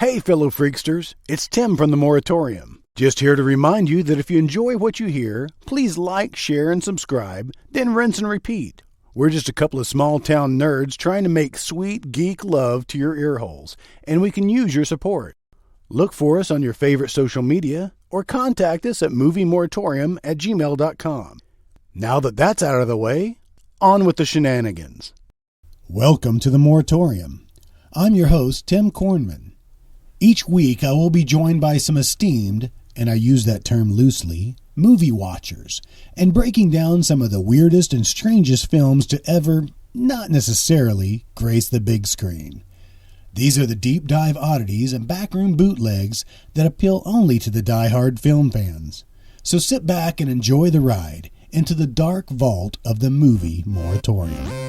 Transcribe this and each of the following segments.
Hey, fellow freaksters, it's Tim from the Moratorium. Just here to remind you that if you enjoy what you hear, please like, share, and subscribe, then rinse and repeat. We're just a couple of small-town nerds trying to make sweet geek love to your ear holes, and we can use your support. Look for us on your favorite social media, or contact us at moviemoratorium@gmail.com. Now that that's out of the way, on with the shenanigans. Welcome to the Moratorium. I'm your host, Tim Kornman. Each week I will be joined by some esteemed, and I use that term loosely, movie watchers, and breaking down some of the weirdest and strangest films to ever, not necessarily, grace the big screen. These are the deep dive oddities and backroom bootlegs that appeal only to the die-hard film fans. So sit back and enjoy the ride into the dark vault of the movie Moratorium.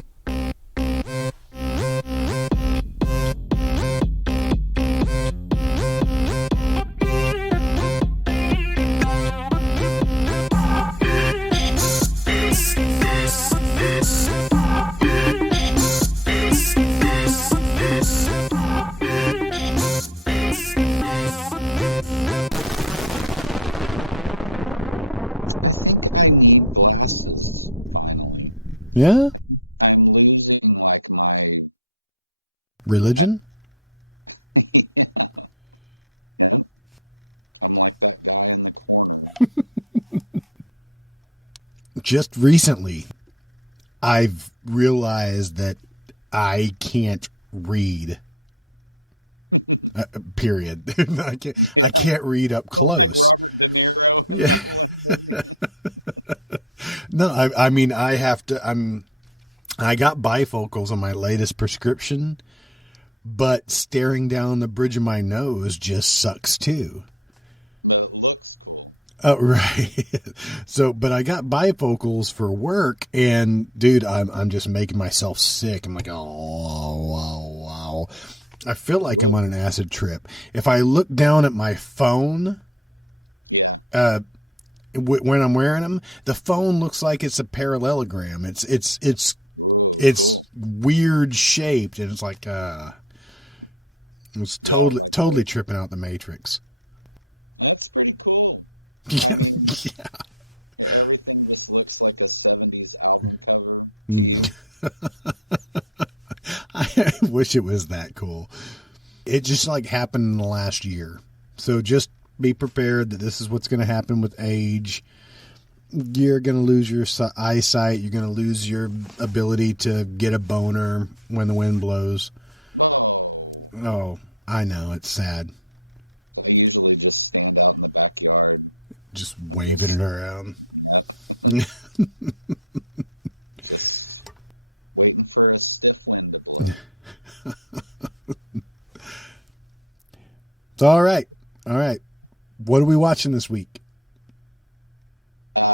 Yeah? Religion? Just recently, I've realized that I can't read. Period. I can't read up close. Yeah. No, I mean, I have to, I got bifocals on my latest prescription, but staring down the bridge of my nose just sucks too. Oh, right. So, but I got bifocals for work, and dude, I'm just making myself sick. I'm like, oh, wow. I feel like I'm on an acid trip. If I look down at my phone, when I'm wearing them, the phone looks like it's a parallelogram. It's weird shaped, and it's like it's totally tripping out the Matrix. That's pretty cool. Yeah. This looks like a 70s album. I wish it was that cool. It just like happened in the last year. So just be prepared that this is what's going to happen with age. You're going to lose your eyesight. You're going to lose your ability to get a boner when the wind blows. Oh, I know. It's sad. I usually just stand out in the backyard. Just waving it around. Waiting for a stiff one. It's all right. What are we watching this week? The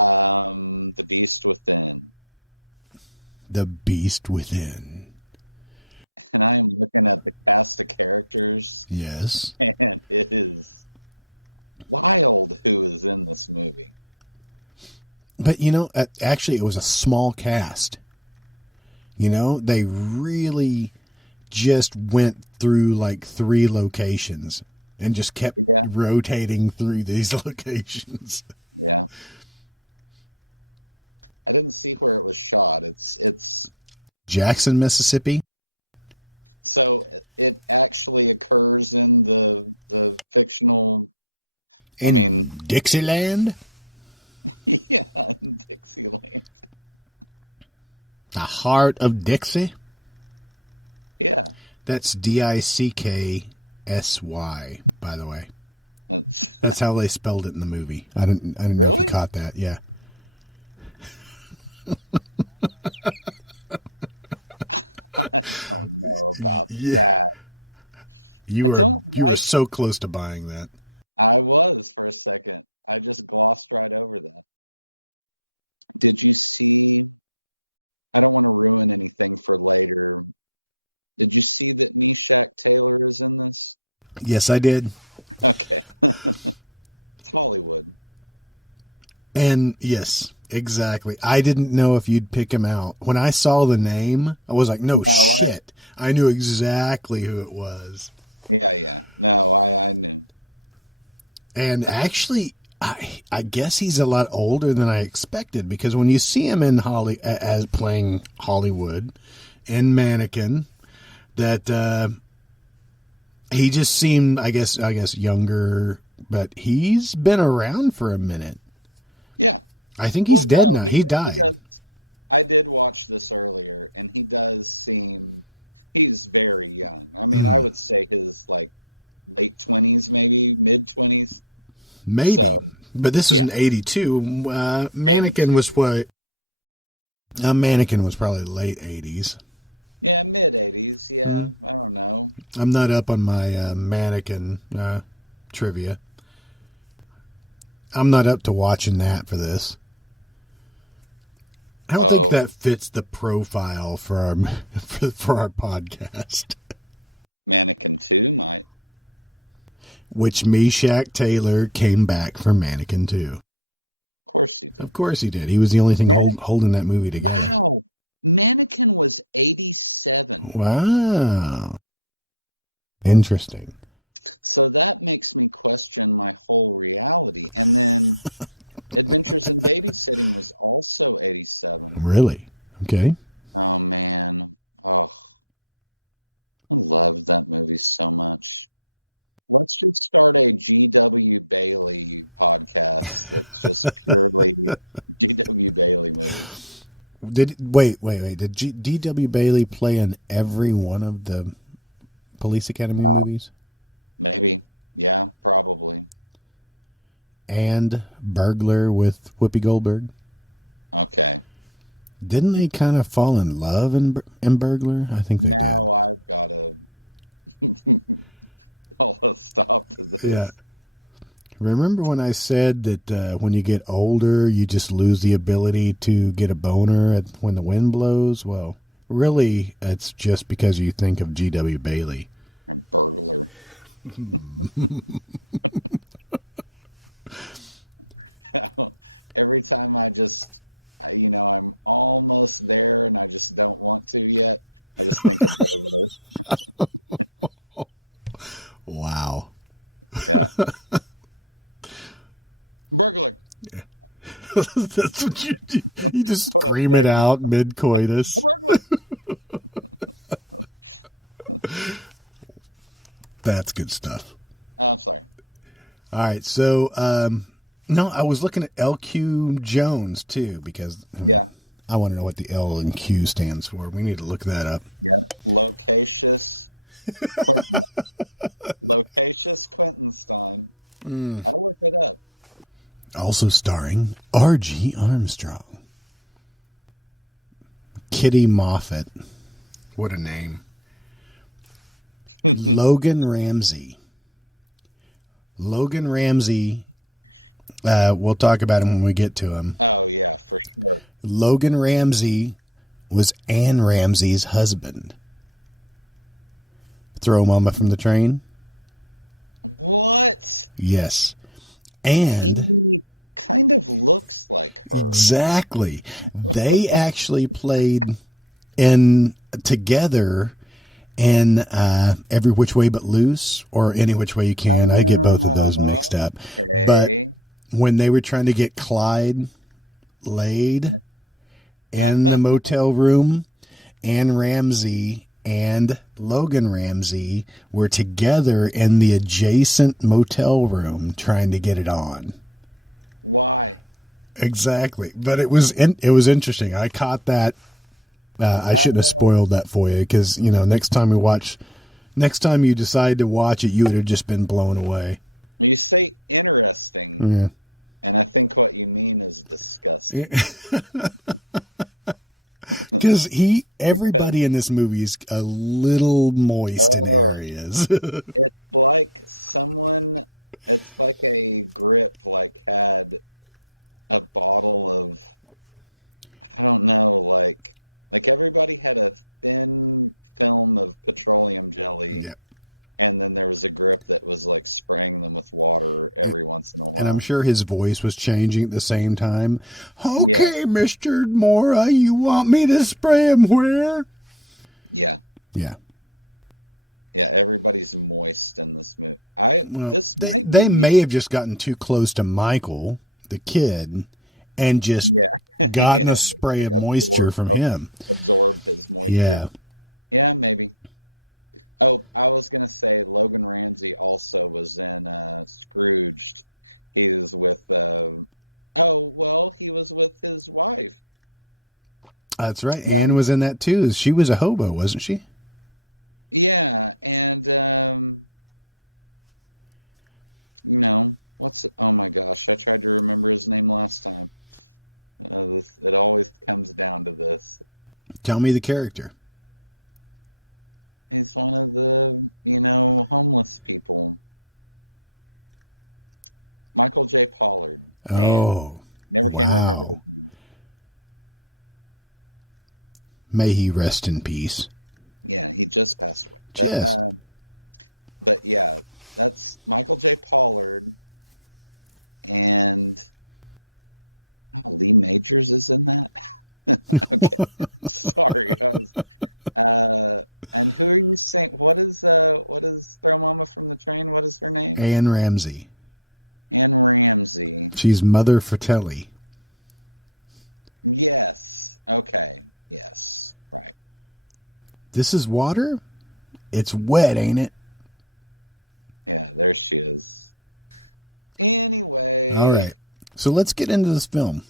Beast Within. The Beast Within. I'm looking at the cast of characters. Yes. It is wild who's in this movie. But, actually, it was a small cast. They really just went through like 3 locations and just kept rotating through these locations. Yeah. I didn't see where it was shot. It's Jackson, Mississippi. So it actually occurs in the fictional. In Dixieland. The heart of Dixie. That's Dicksy, by the way. That's how they spelled it in the movie. I didn't know if you caught that. Yeah. Yeah. You were so close to buying that. I was for a second. I just glossed right over that. Did you see? I don't want to ruin anything for later. Did you see that Misha Taylor was in this? Yes, I did. And yes, exactly. I didn't know if you'd pick him out. When I saw the name, I was like, no shit. I knew exactly who it was. And actually, I guess he's a lot older than I expected, because when you see him in as playing Hollywood and Mannequin, that he just seemed, I guess younger, but he's been around for a minute. I think he's dead now. He died. I did watch this earlier. He does seem, he's very young. Mm. I'd say he's like late 20s, maybe mid-20s. Maybe. But this was in 82. Mannequin was what? Mannequin was probably late 80s. Yeah, mid-80s. Mm. I don't know. I'm not up on my Mannequin trivia. I'm not up to watching that for this. I don't think that fits the profile for our for our podcast. Which Meshack Taylor came back for Mannequin 2. Of course he did. He was the only thing holding that movie together. Mannequin was 87. Wow. Interesting. So that makes me question my full reality. Princess Davis is also 87. Really? Okay. Let's just start a G.W. Bailey podcast. Did D.W. Bailey play in every one of the Police Academy movies? Maybe. Yeah, probably. And Burglar with Whoopi Goldberg? Okay. Didn't they kind of fall in love in Burglar? I think they did. Yeah. Remember when I said that when you get older, you just lose the ability to get a boner when the wind blows? Well, really, it's just because you think of G.W. Bailey. Wow. That's what you do. You just scream it out mid-coitus. That's good stuff. All right, so no, I was looking at LQ Jones too, because I want to know what the L and Q stands for. We need to look that up. Also starring R.G. Armstrong, Kitty Moffat. What a name. Logan Ramsey. We'll talk about him when we get to him. Logan Ramsey was Ann Ramsey's husband. Throw Mama from the Train? Yes. And exactly. They actually played together in Every Which Way But Loose, or Any Which Way You Can. I get both of those mixed up. But when they were trying to get Clyde laid in the motel room, Ann Ramsey and Logan Ramsey were together in the adjacent motel room trying to get it on. Exactly. But it was interesting. I caught that. I shouldn't have spoiled that for you, because, next time you decide to watch it, you would have just been blown away. Yeah. Because everybody in this movie is a little moist in areas. Yeah. And I'm sure his voice was changing at the same time. Okay, Mr. Mora, you want me to spray him where? Yeah. Well, they may have just gotten too close to Michael, the kid, and just gotten a spray of moisture from him. Yeah. That's right. Anne was in that too. She was a hobo, wasn't she? Tell me the character. Oh, wow. May he rest in peace. Just. Anne Ramsey. She's Mother Fratelli. This is water? It's wet, ain't it? All right. So let's get into this film.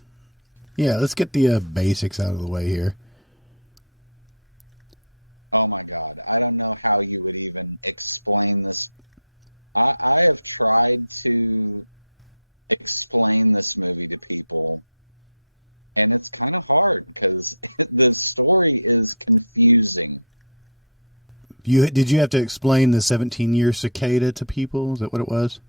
Yeah, let's get the basics out of the way here. Did you have to explain the 17-year cicada to people? Is that what it was?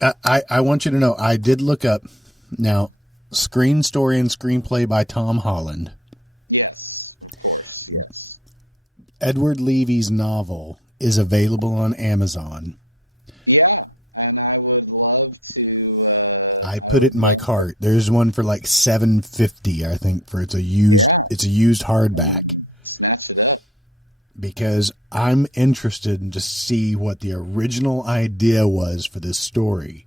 I want you to know, I did look up, now, screen story and screenplay by Tom Holland. Edward Levy's novel is available on Amazon. I put it in my cart. There's one for like $7.50, I think, for it's a used hardback. Because I'm interested in to see what the original idea was for this story.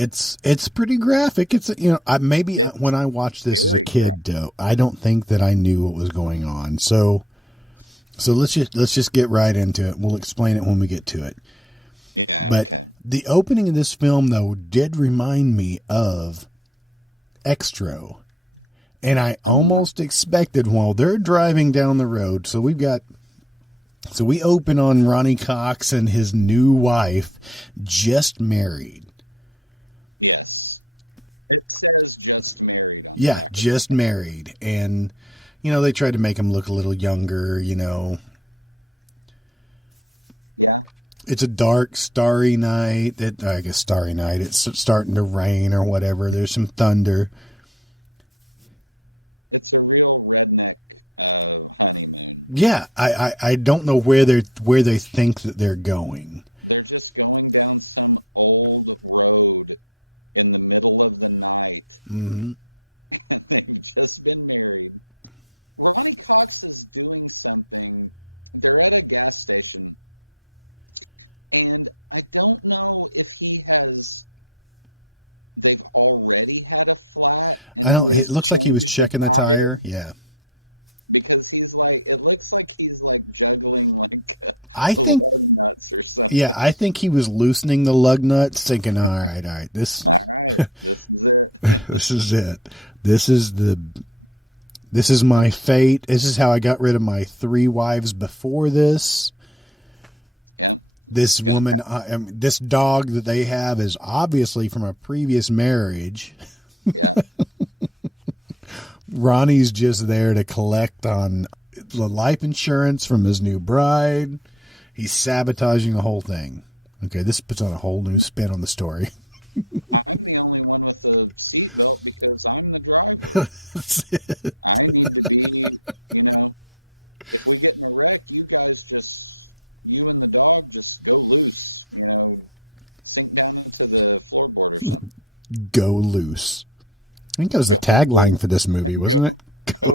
It's pretty graphic. It's, you know, maybe when I watched this as a kid, though, I don't think that I knew what was going on. So let's just get right into it. We'll explain it when we get to it. But the opening of this film, though, did remind me of Extra. And I almost expected, while they're driving down the road, so we open on Ronny Cox and his new wife, just married. Yeah, just married. And, you know, they tried to make him look a little younger, you know. It's a dark, starry night. I guess starry night. It's starting to rain or whatever. There's some thunder. Yeah, I don't know where they think that they're going. Mm-hmm. I don't. It looks like he was checking the tire. Yeah. I think. Yeah, I think he was loosening the lug nuts, thinking, "All right, this, this is it. This is my fate. This is how I got rid of my 3 wives before this. This woman, this dog that they have is obviously from a previous marriage." Ronnie's just there to collect on the life insurance from his new bride. He's sabotaging the whole thing. Okay, this puts on a whole new spin on the story. That's it. Go loose. I think that was the tagline for this movie, wasn't it? Go.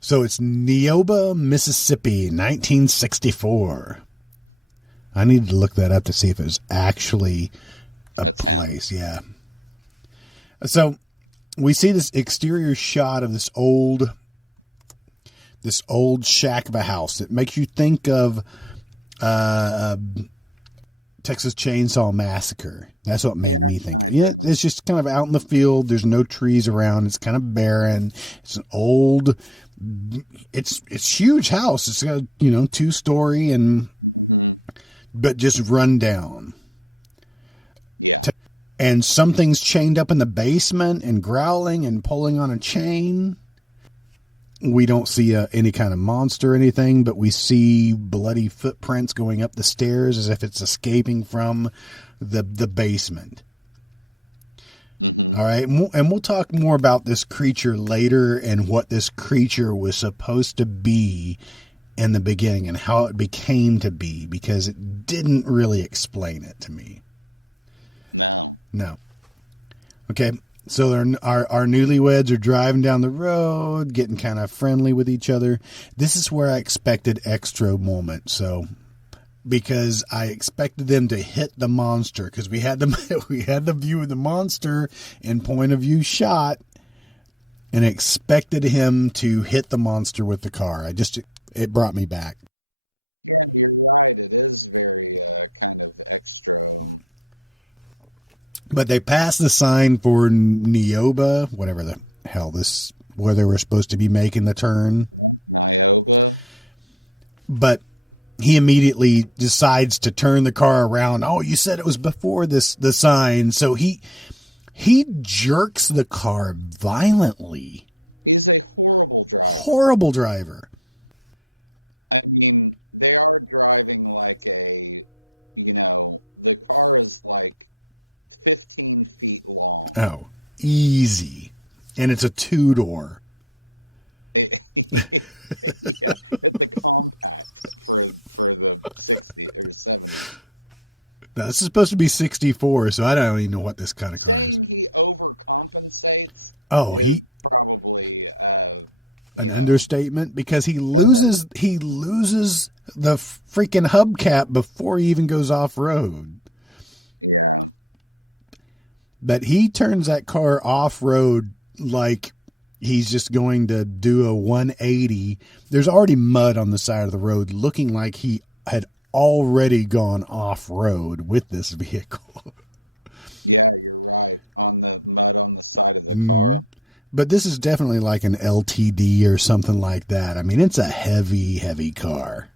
So it's Neoba, Mississippi, 1964. I need to look that up to see if it was actually a place. Yeah. So we see this exterior shot of this old shack of a house. It makes you think of Texas Chainsaw Massacre. That's what made me think. Yeah, it's just kind of out in the field. There's no trees around. It's kind of barren. It's an old. It's huge house. It's got 2-story but just run down. And something's chained up in the basement and growling and pulling on a chain. We don't see any kind of monster or anything, but we see bloody footprints going up the stairs as if it's escaping from the basement. All right, and we'll talk more about this creature later and what this creature was supposed to be in the beginning and how it became to be, because it didn't really explain it to me. No. Okay. So our newlyweds are driving down the road, getting kind of friendly with each other. This is where I expected extra moment. So, because I expected them to hit the monster, because we had the view of the monster in point of view shot, and expected him to hit the monster with the car. It brought me back. But they passed the sign for Neoba, whatever the hell where they were supposed to be making the turn. But he immediately decides to turn the car around. Oh, you said it was before the sign. So he jerks the car violently. Horrible driver. Oh, easy. And it's a 2-door. Now, this is supposed to be 64, so I don't even know what this kind of car is. Oh, an understatement, because he loses the freaking hubcap before he even goes off-road. But he turns that car off-road like he's just going to do a 180. There's already mud on the side of the road, looking like he had already gone off-road with this vehicle. Mm-hmm. But this is definitely like an LTD or something like that. I mean, it's a heavy, heavy car.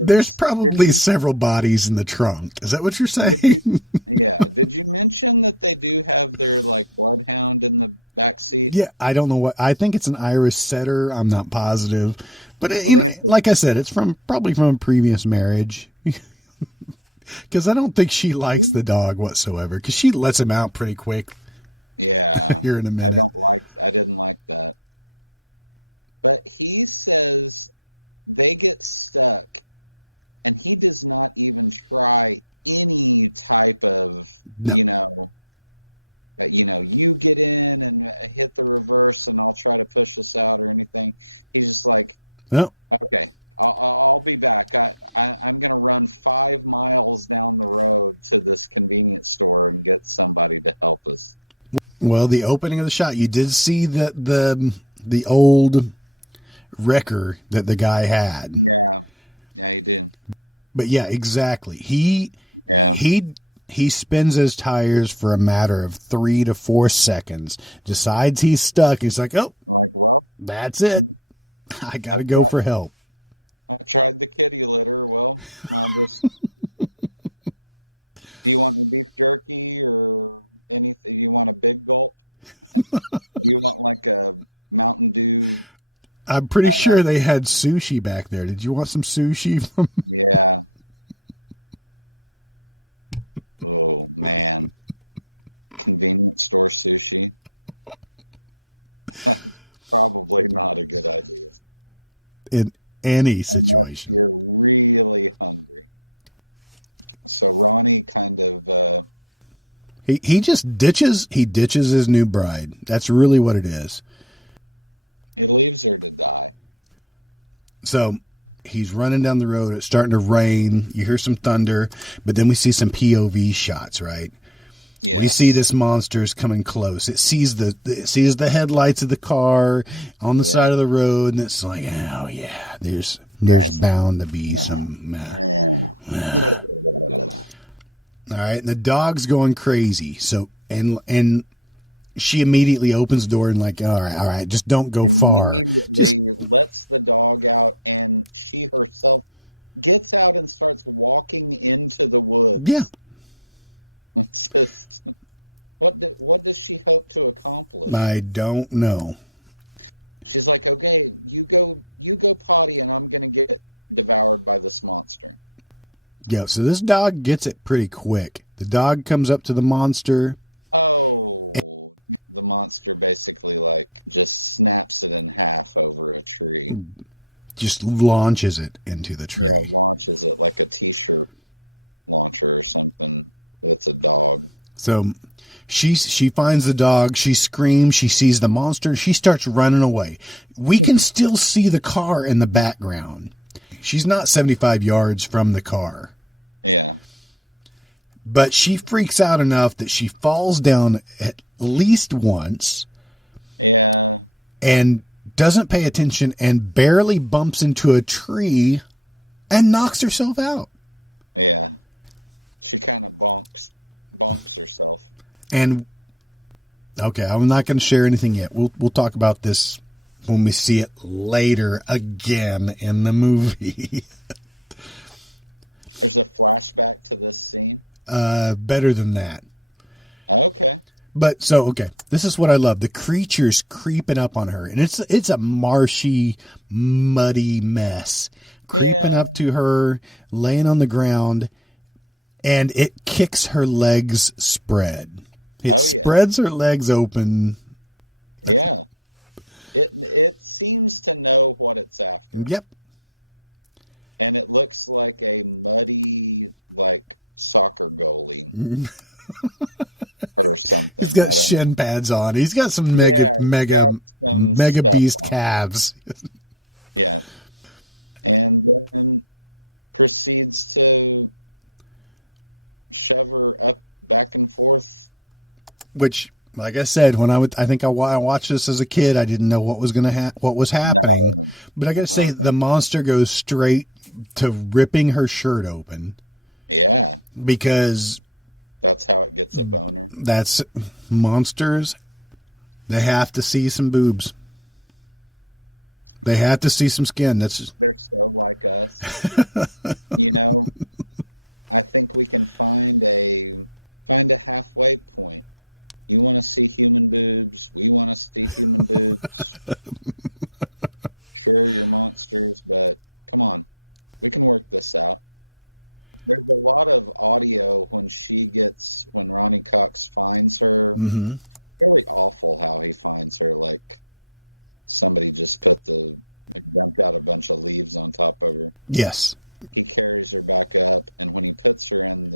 There's probably several bodies in the trunk. Is that what you're saying? Yeah, I don't know what. I think it's an Irish setter. I'm not positive, but like I said, it's probably from a previous marriage. Because I don't think she likes the dog whatsoever. Because she lets him out pretty quick. Here in a minute. No. No. Well, the opening of the shot, you did see the old wrecker that the guy had. But yeah, exactly. He spins his tires for a matter of 3 to 4 seconds, decides he's stuck. He's like, oh, that's it. I got to go for help. I'm pretty sure they had sushi back there. Did you want some sushi from? In any situation. So Ronny kind of he just ditches his new bride. That's really what it is. So he's running down the road. It's starting to rain. You hear some thunder, but then we see some POV shots, right? We see this monster's coming close. It sees the headlights of the car on the side of the road, and it's like, oh yeah, there's bound to be some. All right, and the dog's going crazy. So and she immediately opens the door and like, all right, just don't go far. Just yeah. I don't know. She's like, okay, you go potty and I'm going to get devoured by this monster. Yeah, so this dog gets it pretty quick. The dog comes up to the monster. The monster basically just snaps it in half over a tree. Just launches it into the tree. Launches it like a t-shirt launcher or something. It's a dog. So she finds the dog. She screams. She sees the monster. She starts running away. We can still see the car in the background. She's not 75 yards from the car. But she freaks out enough that she falls down at least once and doesn't pay attention and barely bumps into a tree and knocks herself out. And okay, I'm not going to share anything yet. We'll talk about this when we see it later again in the movie. Better than that. But so okay, this is what I love. The creature's creeping up on her, and it's a marshy, muddy mess creeping up to her, laying on the ground, and it kicks her legs spread. It spreads her legs open. It seems to know what it's after. Yep. And it looks like a muddy, soccer goalie. He's got shin pads on. He's got some mega beast calves. Yeah. And proceeds to shove her up back and forth. Which, like I said, when I watched this as a kid, I didn't know what was happening. But I got to say, the monster goes straight to ripping her shirt open because that's monsters. They have to see some boobs. They have to see some skin. That's. Mm-hmm. Very careful how he finds her. Like somebody just put got a bunch of leaves on top of her. Yes. He carries her back up, and when he puts her on the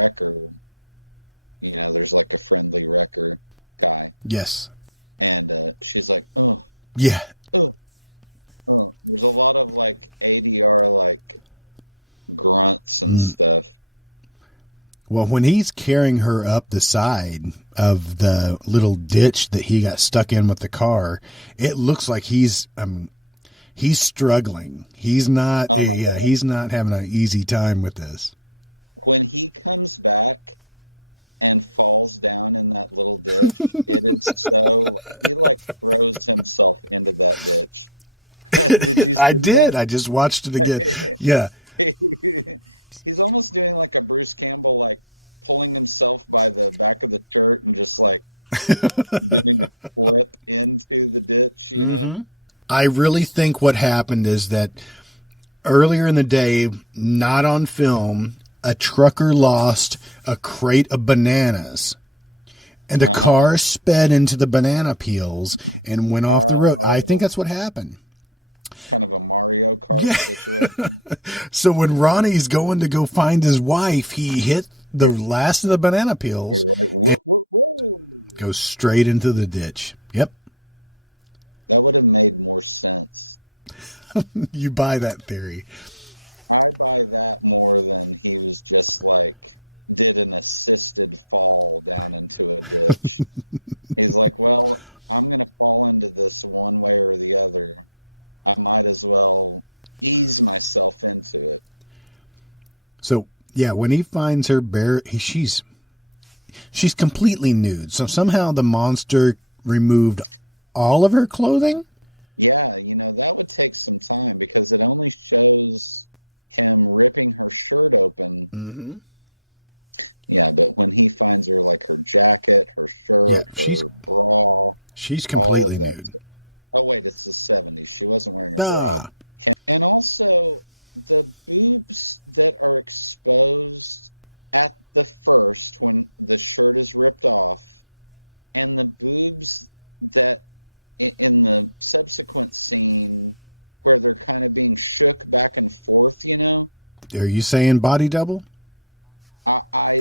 wrecker, there's like a friendly wrecker. Yes. And she's like, oh. Yeah. There's a lot of ADR grunts and stuff. Well, when he's carrying her up the side of the little ditch that he got stuck in with the car, it looks like he's struggling. He's not having an easy time with this. When he comes back and falls down in that little ditch, it's as though he forced himself into that ditch. I did. I just watched it again. Yeah. Mm-hmm. I really think what happened is that earlier in the day, not on film, a trucker lost a crate of bananas. And the car sped into the banana peels and went off the road. I think that's what happened. Yeah. So when Ronnie's going to go find his wife, he hit the last of the banana peels and goes straight into the ditch. Yep. That would have made no sense. You buy that theory. I buy that more than if it was just like did an assisted fall into the woods. He's like, well, I'm going to fall into this one way or the other. I might as well ease myself into it. So, yeah, when he finds her bare, she's completely nude. So somehow the monster removed all of her clothing? Yeah, that would take some time because it only shows him ripping her shirt open. Mm-hmm. But when he finds her, like her jacket, her fur, Yeah, she's completely nude. oh, wait, it's the 70s. She wasn't wearing Ah, And also, the boobs that are exposed at the first when the shirt is ripped off, and the boobs that in the subsequent scene where they're kind of being shipped back and forth, are you saying body double? I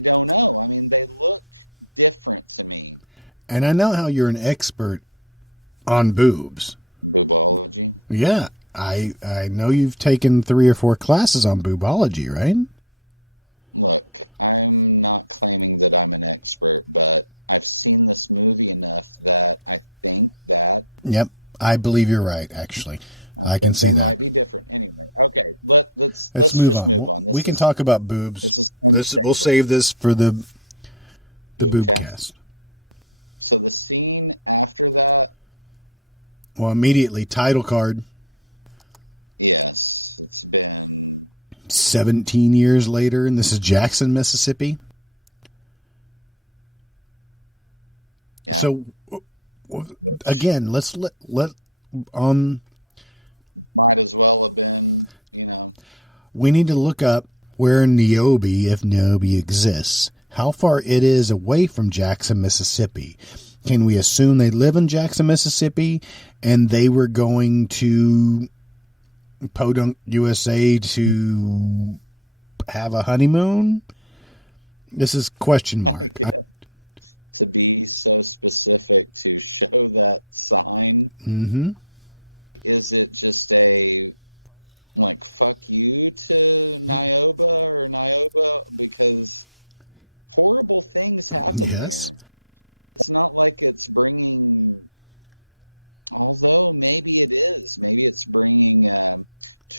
don't know. I mean, they look different to me. And I know how you're an expert on boobs. Yeah, I know you've taken 3 or 4 classes on boobology, right? Like, I'm not claiming that I'm an expert, but I've seen this movie enough that I think that Yep, I believe you're right, actually. I can see that. okay, but it's Let's move on. We can talk about boobs. We'll save this for the boobcast. so the scene after that. Well, immediately, title card. Yes, it's been 17 years later, and this is Jackson, Mississippi. So, again, let's let might as well have been, we need to look up where Niobe, if Niobe exists, how far it is away from Jackson, Mississippi. Can we assume they live in Jackson, Mississippi, and they were going to Podunk, USA to have a honeymoon? This is question mark. to be so specific to show that sign. Mm-hmm. Is it just a like fuck you to Niobe or Niobe because horrible things happen? Yes. It's not like it's bringing. Although maybe it is. Maybe it's bringing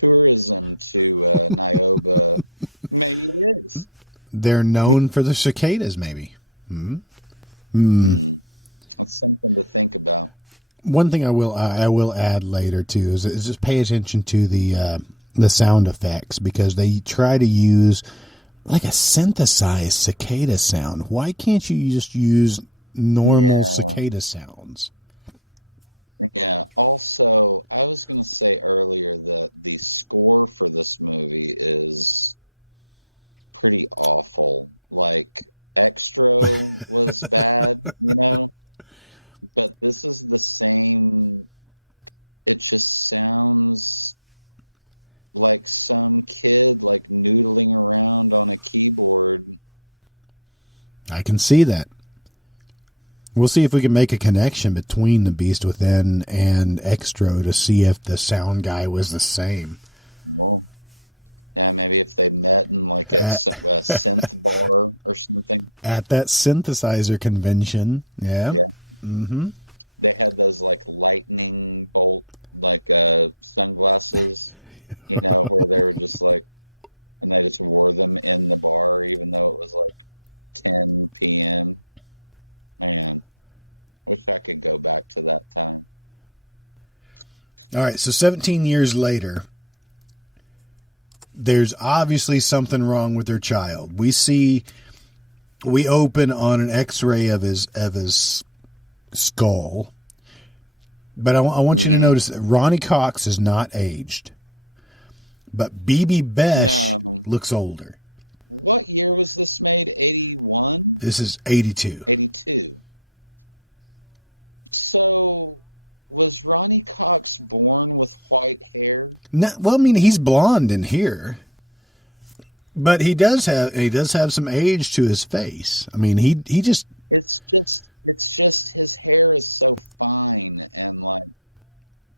tourism to Niobe. They're known for the cicadas, maybe. Hmm. That's something to think about. One thing I will add later too is just pay attention to the sound effects, because they try to use like a synthesized cicada sound. Why can't you just use normal cicada sounds? Yeah, also, I was going to say earlier that the score for this movie is pretty awful. Like, extra is out, but this is the same. It just sounds like some kid, like, noodling around on a keyboard. I can see that. We'll see if we can make a connection between the Beast Within and Extro to see if the sound guy was the same. Maybe if they met in, like, a synth or something. At that synthesizer convention. Yeah. Mm-hmm. They had those like lightning bolt like sunglasses. Everybody just like just wore them in the bar even though it was like 10 p.m. Man, wish I could go back to that time. All right, so 17 years later, there's obviously something wrong with their child. We open on an X-ray of his skull, But I want you to notice that Ronny Cox is not aged. But BB Besh looks older. What year was this made? 81? This is 82. 82. So, was Ronny Cox blonde with white hair? No, well, I mean, he's blonde in here. But he does have some age to his face. I mean, he just... It's just his hair is so fine and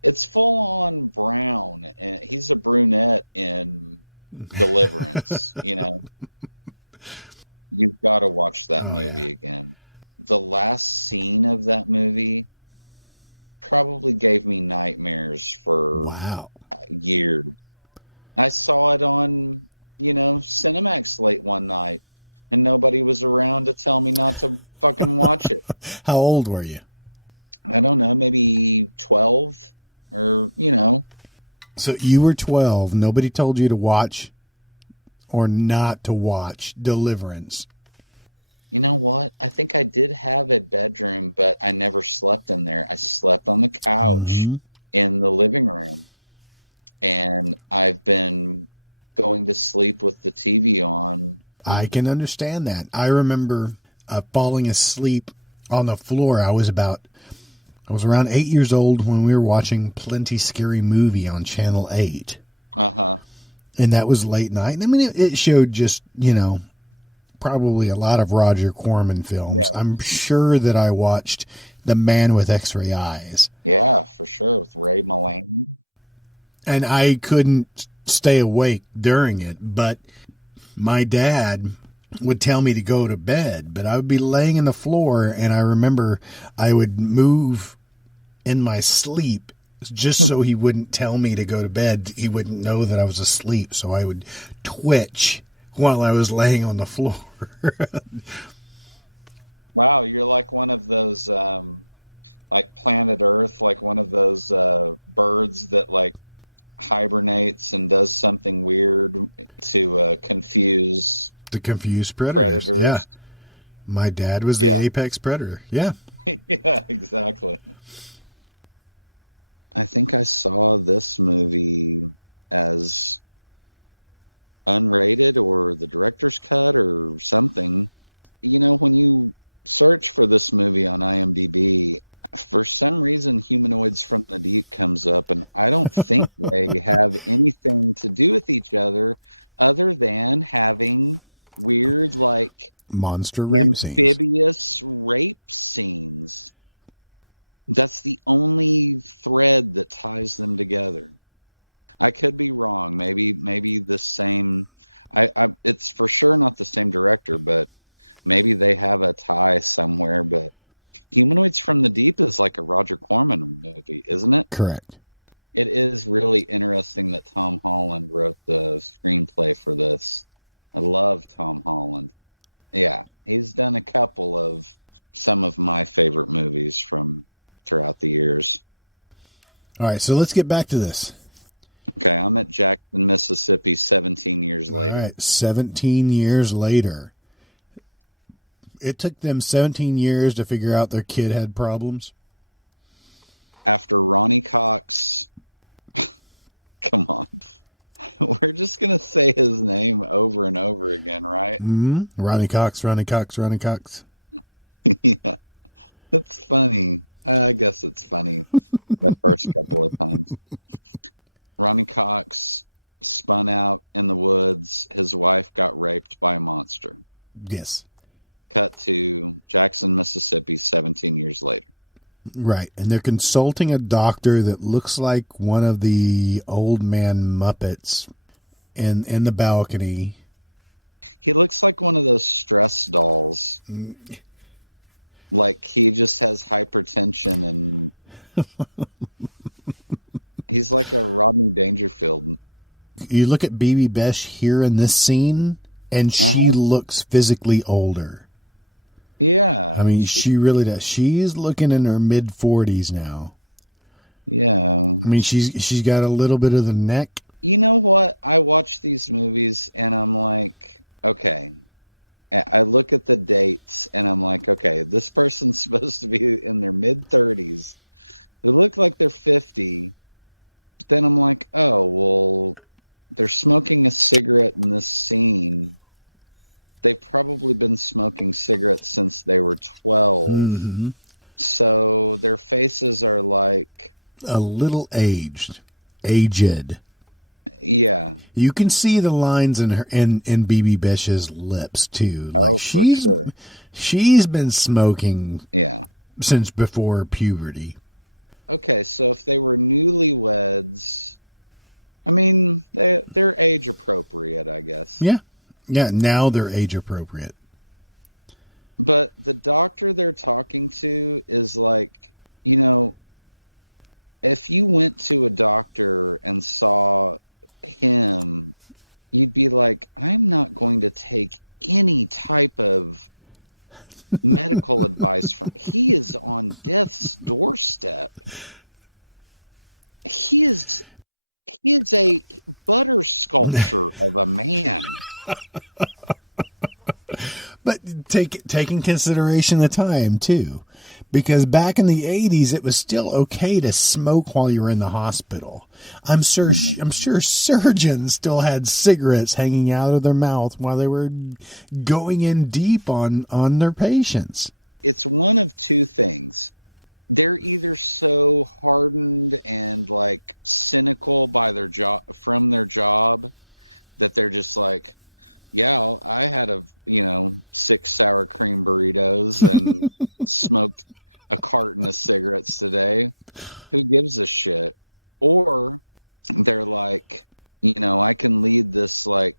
it's full on brown. And he's a brunette and you've got to watch that. Oh, yeah. The last scene of that movie probably gave me nightmares for Wow. years. I saw it on, Cinemax late one night when nobody was around to tell me not to fucking watch it. How old were you? I don't know, maybe 12, So you were 12. Nobody told you to watch or not to watch Deliverance. You know what? I think I did have a bedroom, but I never slept in there. I slept on the couch Mm-hmm. in the living room. And I've been going to sleep with the TV on. I can understand that. I remember falling asleep on the floor. I was around 8 years old when we were watching Plenty Scary Movie on Channel 8. And that was late night. I mean, it showed just, probably a lot of Roger Corman films. I'm sure that I watched The Man with X-Ray Eyes. And I couldn't stay awake during it, but my dad would tell me to go to bed, but I would be laying in the floor, and I remember I would move in my sleep just so he wouldn't tell me to go to bed. He wouldn't know that I was asleep, so I would twitch while I was laying on the floor. Wow, you're like one of those, like Planet Earth, like one of those birds that like hibernates and does something weird to confuse. To confuse predators, yeah. My dad was the apex predator, yeah. Exactly. I think I saw this movie as unrated or the director's cut or something. When you search for this movie on IMDb, for some reason Human Company comes up, and I don't think they have anything to do with each other than having weird, Monster rape scenes. rape scenes. That's the only thread that ties them together. It could be wrong. Maybe the same. It's for sure not the same director, but maybe they have a tie somewhere. But Humans from the Deep is like a Roger Corman movie, isn't it? Correct. It is really interesting that Tom Holland wrote the screenplay for this. I love Tom Holland. Yeah, he's done a couple of some of my favorite movies from throughout the years. All right, so let's get back to this. Yeah, I'm in Jack, Mississippi 17 years All ago. right, 17 years later. It took them 17 years to figure out their kid had problems. After Ronny Cox. Come on. We're just going to say his name over and over again, right? Mm-hmm. Ronny Cox, Ronny Cox, Ronny Cox. It's funny. I guess it's funny. Ronny Cox spun out in the woods. His wife got raped by a monster. Yes. Got to Jackson, Mississippi 17 years later. Right, and they're consulting a doctor that looks like one of the old man Muppets in the balcony. He looks like one of those stress stars. Like he just has hypertension. He's like a Rodney Dangerfield. You look at BB Besh here in this scene, and she looks physically older. Yeah. I mean, she really does. She's looking in her mid-40s now. Yeah. I mean, she's got a little bit of the neck. You know what? I watch these movies and I'm like, okay. I look at the dates and I'm like, okay, this person's supposed to be in their mid-30s. They look like smoking cigarettes since they were 12. Mm-hmm. So their faces are like A little aged. Aged. yeah. You can see the lines in her in BB Bish's lips too. Like she's been smoking since before puberty. Okay, so if they were newlyweds, I mean, they're age appropriate, I guess. Yeah. Yeah, now they're age appropriate. But the doctor they're talking to is like, you know, if you went to a doctor and saw him, you'd be like, I'm not going to take any type of medical advice. He is on this doorstep. He is a butterscotch of a man. But taking consideration the time too, because back in the 80s it was still okay to smoke while you were in the hospital. I'm sure surgeons still had cigarettes hanging out of their mouth while they were going in deep on their patients. It's one of two things. They're either so hardened and like cynical about their job from their job that they're just like, yeah, I had you know 6 sour cream burritos and smoked a carton of cigarettes today. Who gives a shit? Or they're like, you know, I can lead this like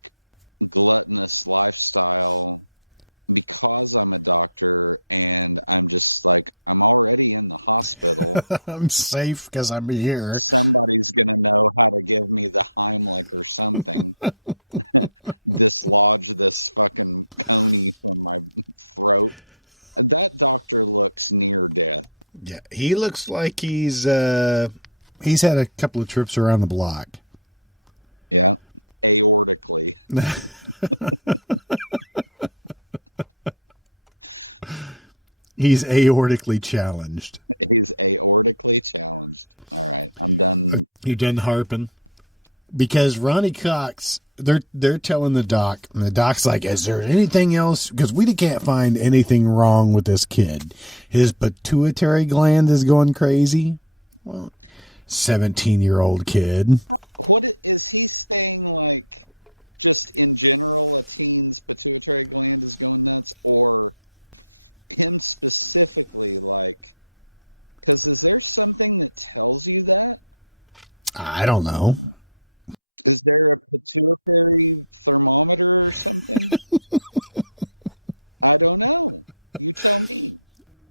gluttonous lifestyle because I'm a doctor and I'm just like, I'm already in the hospital. I'm safe because I'm here. Somebody's going to know how to give me the Heimlich or something. Dislodge this fucking pain in my throat. And that doctor looks near death. Yeah, he looks like he's had a couple of trips around the block. Yeah, aortically. He's aortically challenged. He's aortically challenged. You done harping? Because Ronny Cox, they're telling the doc, and the doc's like, is there anything else? Because we can't find anything wrong with this kid. His pituitary gland is going crazy. Well, 17-year-old kid. What is he saying, like, just in general, if he's pituitary gland disorders, or him specifically, like, is there something that tells you that? I don't know. Is there a pituitary thermometer? I don't know.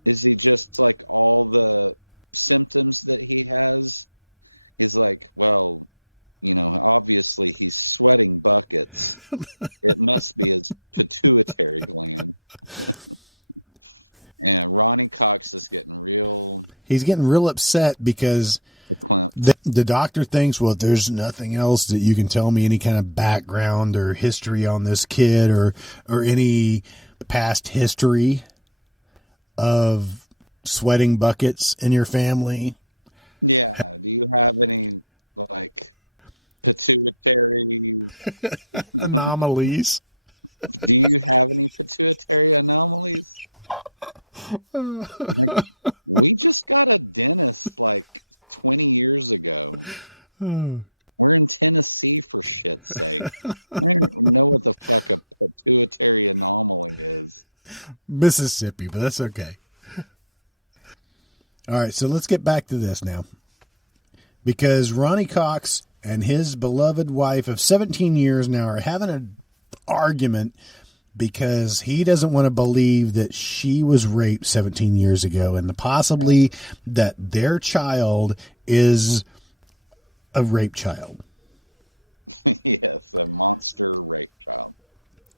Is he just like all the symptoms that he has? Is like, well, you know, obviously he's sweating buckets. It must be his pituitary gland. And Ronny Cox is He's getting real upset because the doctor thinks, well, there's nothing else that you can tell me, any kind of background or history on this kid or any past history of sweating buckets in your family. Anomalies. Mississippi, but that's okay. All right, so let's get back to this now. Because Ronny Cox and his beloved wife of 17 years now are having an argument because he doesn't want to believe that she was raped 17 years ago and possibly that their child is a rape child.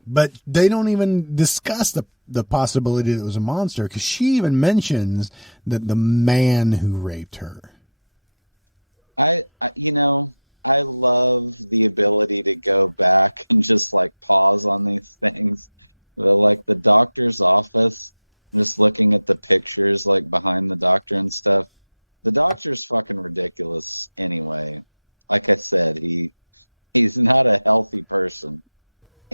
But they don't even discuss the possibility that it was a monster, because she even mentions that the man who raped her. I love the ability to go back and just like pause on these things. Like the doctor's office, just looking at the pictures like behind the doctor and stuff. The doctor's fucking ridiculous anyway. Like I said, he's not a healthy person.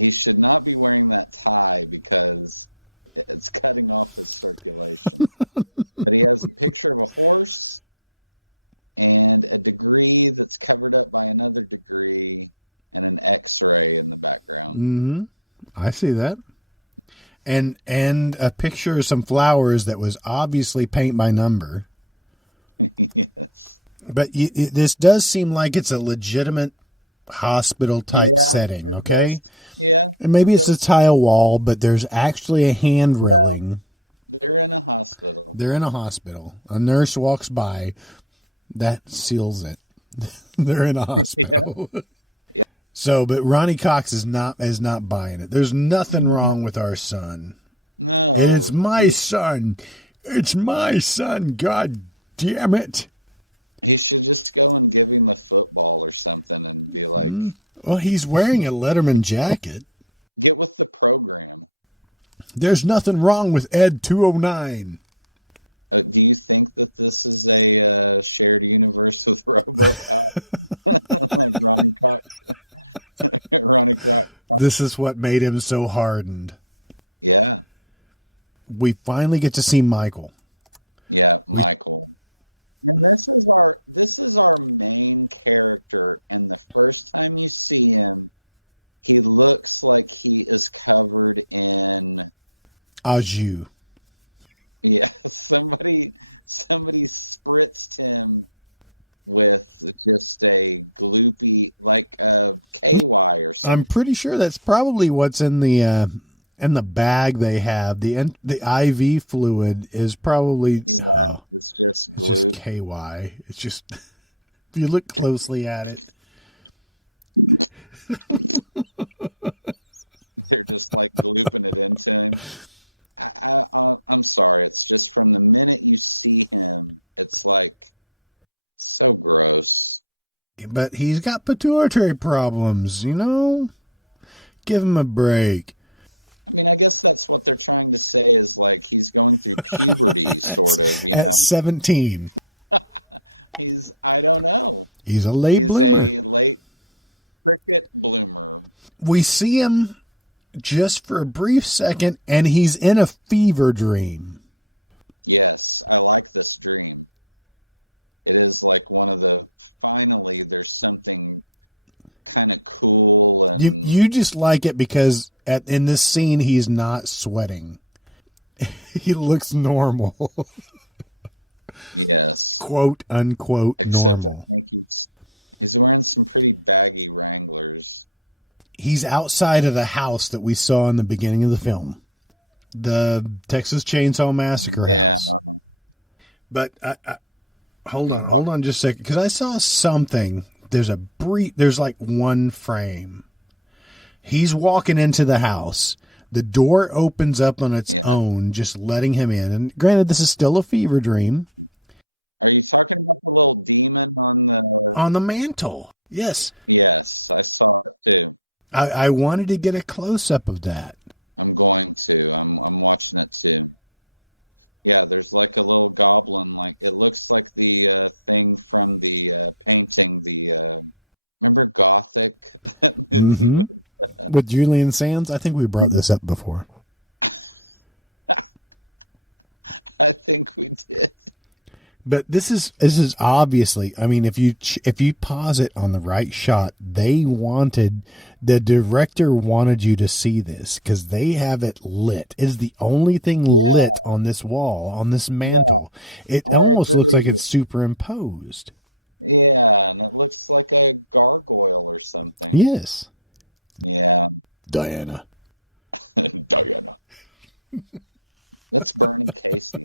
You should not be wearing that tie because Mm-hmm. I see that. And a picture of some flowers that was obviously paint by number. But this does seem like it's a legitimate hospital type setting, okay? And maybe it's a tile wall, but there's actually a hand railing. They're in a hospital. A nurse walks by. That seals it. They're in a hospital. So, but Ronny Cox is not buying it. There's nothing wrong with our son. And it's my son. It's my son. God damn it. You should just go and give him a football or something. Well, he's wearing a Letterman jacket. Get with the program. There's nothing wrong with Ed 209. But do you think that this is a shared universe with Rob? This is what made him so hardened. Yeah. We finally get to see Michael. Yeah, We- Michael. And this is our main character. And the first time you see him, he looks like he is covered in... Au jus. Yeah, somebody spritzed him with just a gloopy, like KY or something. I'm pretty sure that's probably what's in the bag they have. The IV fluid is probably it's just KY. It's just if you look closely at it. I'm sorry. It's just from the minute you see him, it's like so gross. But he's got pituitary problems, you know? Give him a break. I mean, I guess that's what they're trying to say is like he's going through puberty. At 17. I don't know. He's a late bloomer. Late bloomer. We see him just for a brief second, and he's in a fever dream. Yes, I like this dream. It is like one of the, finally there's something kind of cool. And You just like it because in this scene he's not sweating. He looks normal. yes. Quote unquote normal. He's wearing some pretty baggy Wranglers. He's outside of the house that we saw in the beginning of the film. The Texas Chainsaw Massacre house. But hold on just a second, because I saw something. There's like one frame. He's walking into the house. The door opens up on its own, just letting him in. And granted, this is still a fever dream. Are you talking about the little demon On the mantle. Yes. Yes, I saw it too. I wanted to get a close-up of that. I'm going to. I'm watching it too. Yeah, there's like a little goblin. Like it looks like the thing from the painting. Remember Gothic? Mm-hmm. With Julian Sands, I think we brought this up before. I think we did. But this is obviously, I mean, if you pause it on the right shot, the director wanted you to see this because they have it lit. It is the only thing lit on this wall, on this mantle. It almost looks like it's superimposed. Yeah, and it looks like a gargoyle or something. Yes. Yeah. Diana. That's fine, Casey.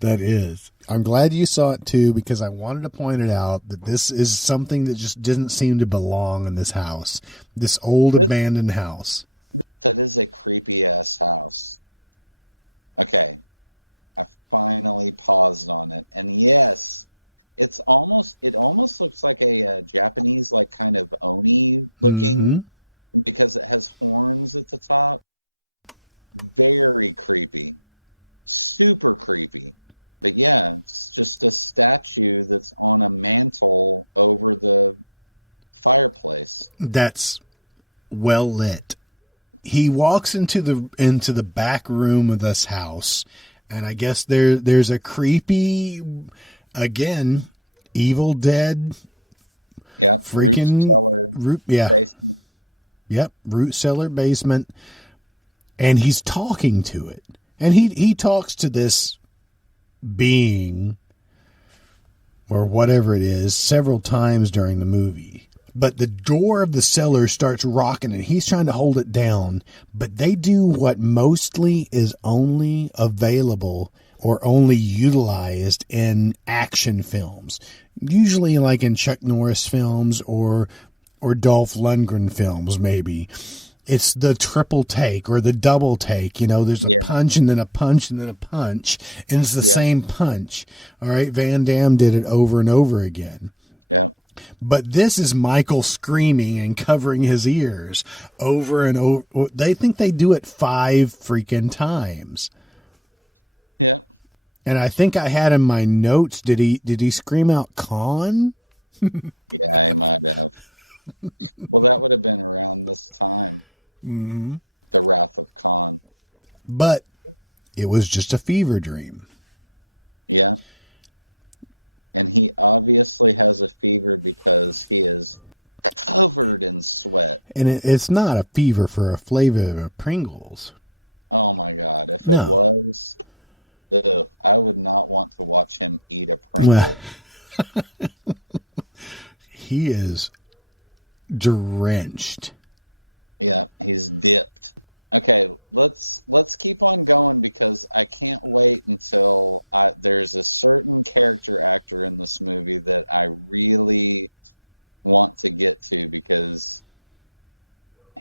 That is. I'm glad you saw it too, because I wanted to point it out that this is something that just didn't seem to belong in this house. This old abandoned house. That is a creepy ass house. Okay. I finally paused on it. And yes, it almost looks like a Japanese like kind of oni. Mm-hmm. Because it has horns at the top. Very creepy. Super creepy. Again, it's just a statue that's on a mantle over the fireplace. That's well lit. He walks into the back room of this house, and I guess there's a creepy, again, Evil Dead freaking root. Yeah. Yep, root cellar basement. And he's talking to it. And he talks to this being or whatever it is several times during the movie. But the door of the cellar starts rocking and he's trying to hold it down. But they do what mostly is only available or only utilized in action films. Usually like in Chuck Norris films or Dolph Lundgren films, maybe. It's the triple take or the double take. You know, there's a punch and then a punch and then a punch. And it's the same punch. All right. Van Damme did it over and over again. But this is Michael screaming and covering his ears over and over. They think they do it 5 freaking times. And I think I had in my notes, did he scream out "Con"? Mm-hmm. But it was just a fever dream. Yeah. And he obviously has a fever because he is covered in sweat. And it's not a fever for a flavor of Pringles. Oh my God. No. I would not want to watch him eat it. Well, he is drenched. Let's keep on going because I can't wait until there's a certain character actor in this movie that I really want to get to because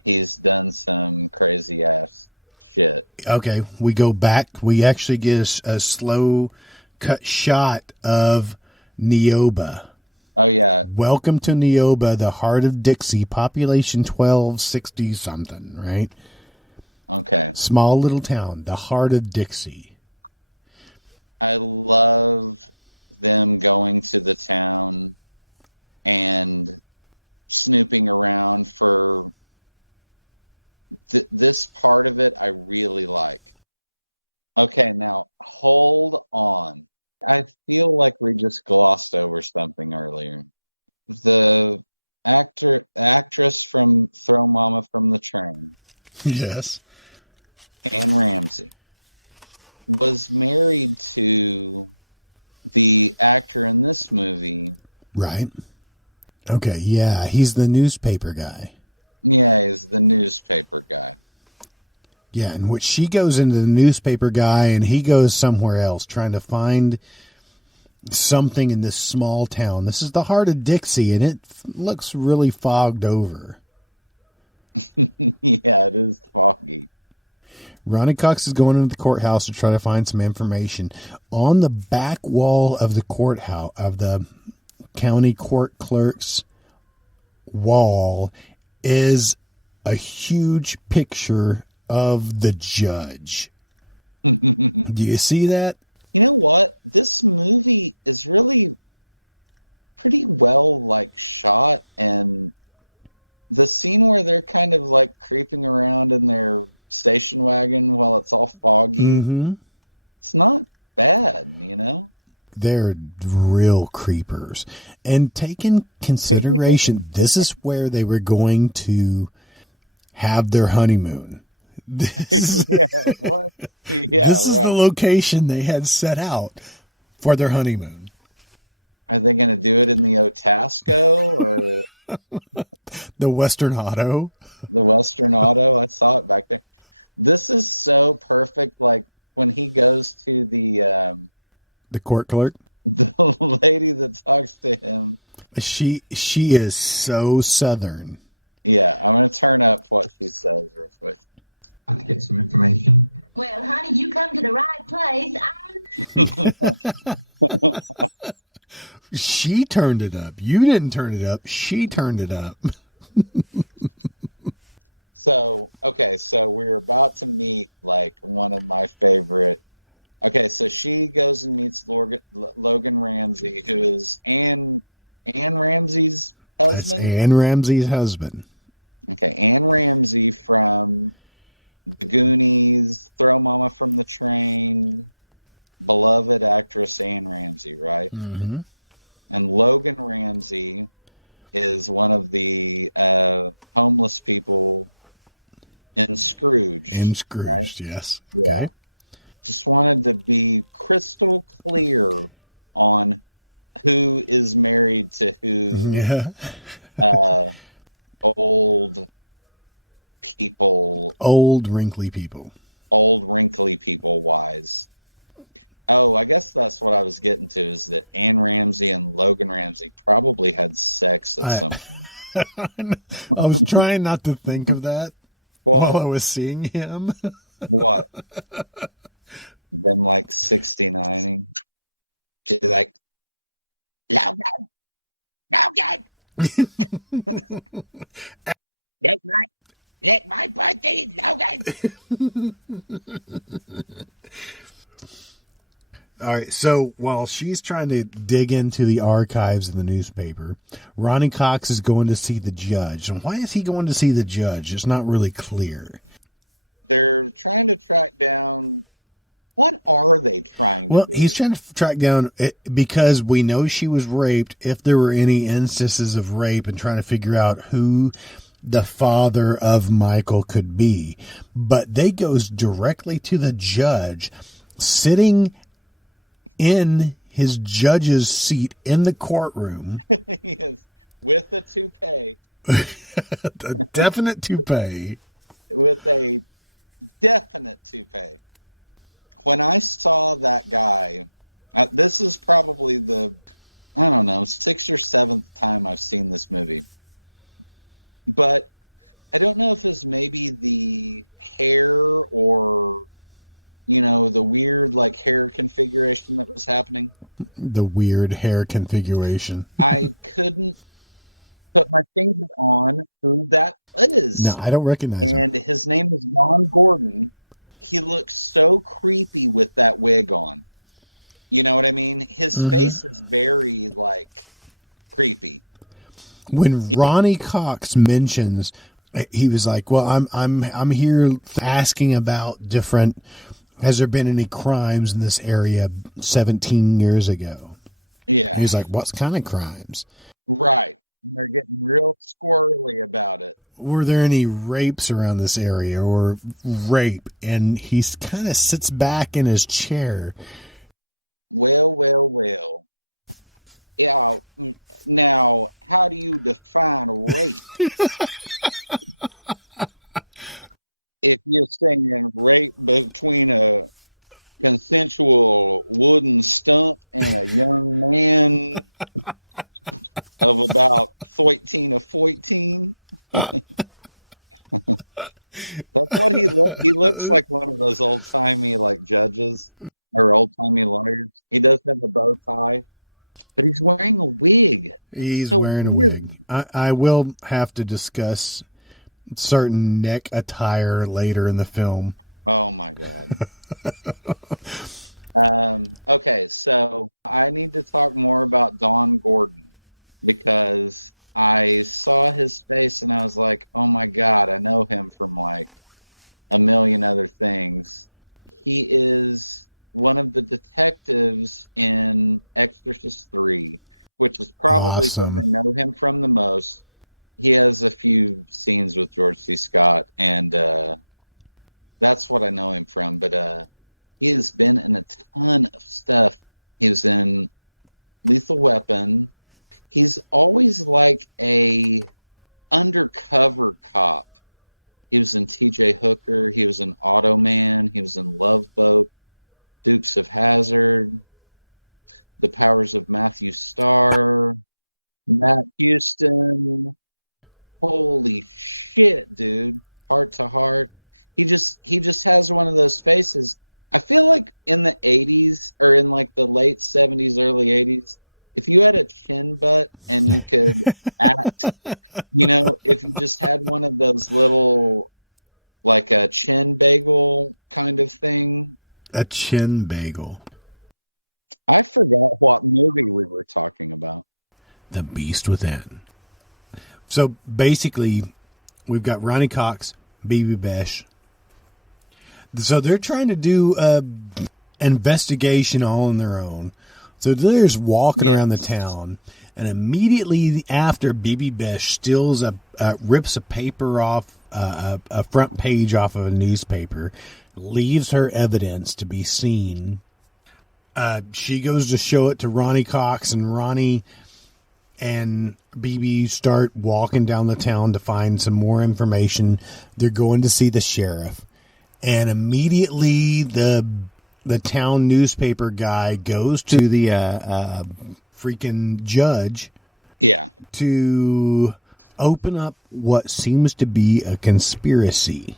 he's done some crazy ass shit. Okay, we go back. We actually get a slow cut shot of Neoba. Oh, yeah. Welcome to Neoba, the heart of Dixie, population 1260 something, right? Small little town, the heart of Dixie. I love them going to the town and snooping around for this part of it. I really like. Okay, now hold on. I feel like we just glossed over something earlier. The actress from Throw Mama from the Train. Yes. Was married to the actor in this movie. Right. Okay, yeah, he's the newspaper guy. Yeah, he's the newspaper guy. Yeah, in which she goes into the newspaper guy and he goes somewhere else trying to find something in this small town. This is the heart of Dixie and it looks really fogged over. Ronny Cox is going into the courthouse to try to find some information. On the back wall of the courthouse, of the county court clerk's wall, is a huge picture of the judge. Do you see that? You know what? This movie is really pretty well shot, and the scene where they're kind of creeping around in their station wagon while it's all fogged. Mm-hmm. It's not bad, you know? They're real creepers. And take in consideration, this is where they were going to have their honeymoon. This is the location they had set out for their honeymoon. Are they going to do it in the Otasco? The Western Auto. The Western Auto? I saw it this is so perfect, when he goes to the court clerk. The lady that's hosting. She is so Southern. Yeah, I'm going to turn out what this says. Well, how did you come to the right place? She turned it up. You didn't turn it up. She turned it up. So we're about to meet one of my favorite. Okay, so she goes and meets Logan Ramsey, who is Anne Ramsey's husband. That's Anne Ramsey's husband. Okay, Anne Ramsey from Goonies, Throw Mama from the Train, beloved actress Anne Ramsey, right? Mm-hmm. And Logan Ramsey is one of the homeless homeless people, and Scrooge. And Scrooge, yes. Okay. Just wanted to be crystal clear on who is married to who. Yeah. Old people. Old, wrinkly people. Old, wrinkly people wise. Oh, I guess that's what I was getting to, is that Anne Ramsey and Logan Ramsey probably had sex. I was trying not to think of that while I was seeing him. What? Then like 69. They'd be like, All right, so while she's trying to dig into the archives in the newspaper, Ronny Cox is going to see the judge. And why is he going to see the judge? It's not really clear. they're trying to track down, what are they? Well, he's trying to track down, because we know she was raped, if there were any instances of rape, and trying to figure out who the father of Michael could be. But they goes directly to the judge, sitting in his judge's seat in the courtroom. A definite toupee. When I saw that guy, this is probably the, I don't know, 6th or 7th time I've seen this movie. But I don't know if it's maybe the hair or, the weird hair configuration that's happening. The weird hair configuration. I couldn't put my fingers on who that is. No, I don't recognize him. And his name is Ron Gordon. He looks so creepy with that wig on. You know what I mean? His face is very, creepy. When Ronny Cox mentions, he was like, "Well, I'm here asking about different. Has there been any crimes in this area 17 years ago?" Yeah. And he's like, "What kind of crimes? Right. And they're getting real squirrely about it. Were there any rapes around this area or rape?" And he kind of sits back in his chair. Well. Yeah. Now, how do you define a rape? If you're saying rape between a consensual wooden stunt and a young man of about 14 to 14, he looks like one of those old-timey judges or old-timey lawyers. He does have a bow tie, and he's wearing a wig. He's wearing a wig. I will have to discuss certain neck attire later in the film. Okay, so I need to talk more about Don Gordon because I saw his face and I was like, oh my god, I know him from a million other things. He is one of the detectives in Exorcist 3, which is Awesome. I know him from the most. He has a few scenes with George C. Scott, and that's what I know him from. But he's been in a ton of stuff. He's in With a Weapon. He's always like a undercover cop. He was in T.J. Hooker. He was in Automan. He was in Love Boat, Dukes of Hazzard, The Powers of Matthew Starr, Matt Houston. Holy shit, dude. Heart to heart. He just has one of those faces. I feel like in the 80s, or in the late 70s, early 80s, if you had a chin butt and if you just had one of those little, a chin bagel kind of thing. A chin bagel. I forgot what movie we were talking about. The Beast Within. So basically, we've got Ronny Cox, BB Besh. So they're trying to do investigation all on their own. So they're just walking around the town, And immediately after, BB Bish steals rips a paper off, a front page off of a newspaper, leaves her evidence to be seen. She goes to show it to Ronny Cox, and Ronny and BB start walking down the town to find some more information. They're going to see the sheriff. And immediately the town newspaper guy goes to the freaking judge to open up what seems to be a conspiracy.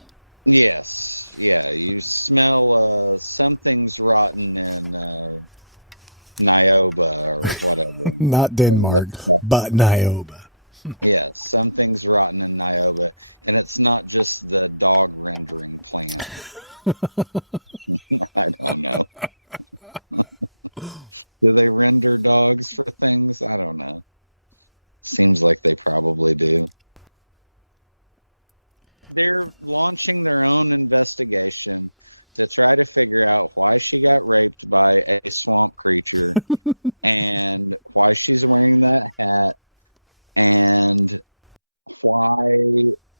Yes. Yeah. You smell something's rotten in Nioba. Not Denmark, but Nioba. Yeah, something's rotten in Nioba. And it's not just the dog number. Do they run their dogs for things? I don't know. Seems like they probably do. They're launching their own investigation to try to figure out why she got raped by a swamp creature and why she's wearing that hat and why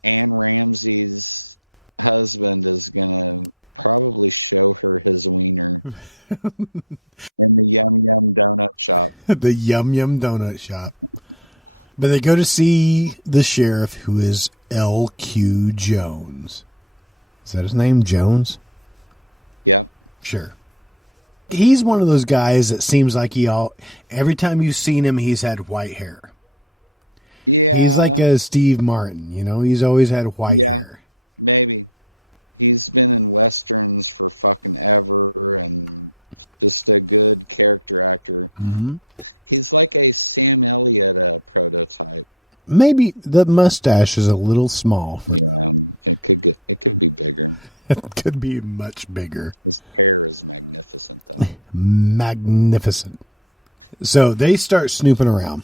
Anne Ramsey's husband is going to probably show her his wiener. And the Yum Yum Donut Shop. The Yum Yum Donut Shop. But they go to see the sheriff, who is L.Q. Jones. Is that his name, Jones? Yep. Sure. He's one of those guys that seems like every time you've seen him, he's had white hair. Yeah. He's like a Steve Martin, he's always had white hair. Maybe. He's been in westerns for fucking ever, and just a good character actor. Mm-hmm. He's like a Sam Elliott prototype. Maybe the mustache is a little small for him. It could be bigger. It could be much bigger. His hair is Magnificent. So they start snooping around.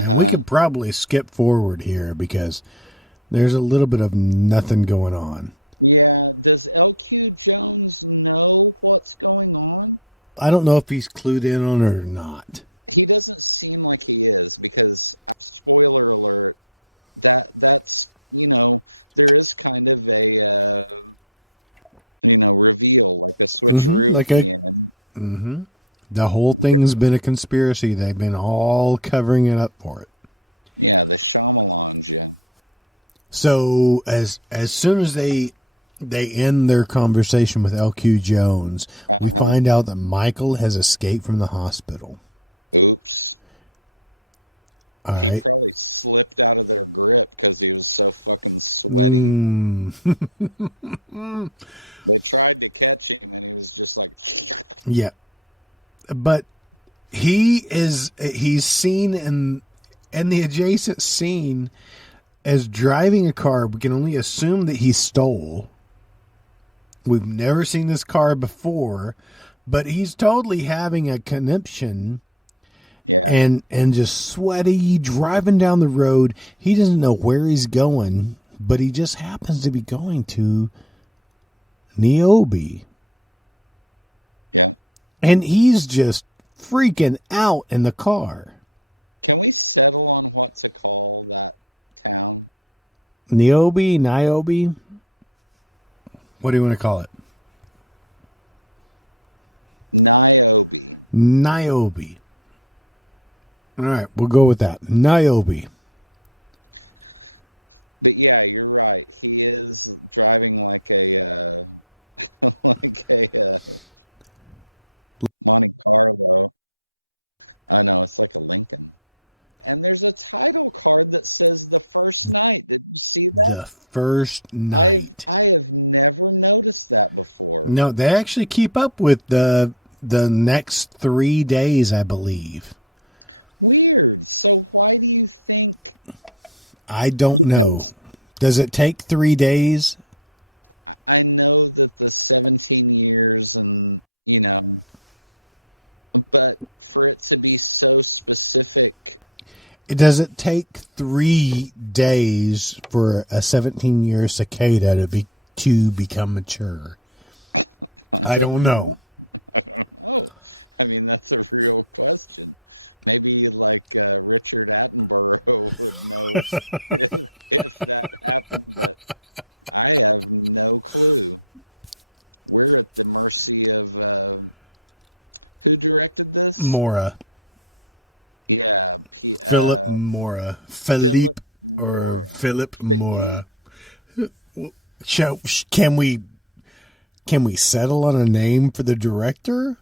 And we could probably skip forward here because there's a little bit of nothing going on. Yeah, does L.Q. Jones know what's going on? I don't know if he's clued in on it or not. He doesn't seem like he is because, spoiler alert, that's, there is kind of a, reveal. Like a Mm-hmm. The whole thing's been a conspiracy. They've been all covering it up for it. Yeah, the Shyamalan's, yeah. So as soon as they end their conversation with L.Q. Jones, we find out that Michael has escaped from the hospital. Oops. All right. He probably slipped out of the grip because he was so fucking sweaty. They tried to catch him, and he was just like... Yeah. But he's seen in the adjacent scene as driving a car. We can only assume that he stole. We've never seen this car before, but he's totally having a conniption and just sweaty, driving down the road. He doesn't know where he's going, but he just happens to be going to Niobe. And he's just freaking out in the car. Can we settle on what to call that town? Niobe? What do you want to call it? Niobe. All right, we'll go with that. Niobe. But yeah, you're right. He is driving like a Monte Carlo. I know, it's like a Lincoln. And there's a title card that says The First Night. Did you see that? The First Night. I have never noticed that before. No, they actually keep up with the next 3 days, I believe. Weird. So why do you think... I don't know. Does it take 3 days? I know that the 17 years and, but for it to be so specific... Does it take 3 days for a 17-year cicada to become mature? I don't know. I mean, that's a real question. Maybe like no clue. We're at the mercy of who directed this? Mora. Yeah, Philip Mora. Philippe or Philip Mora. Can we settle on a name for the director?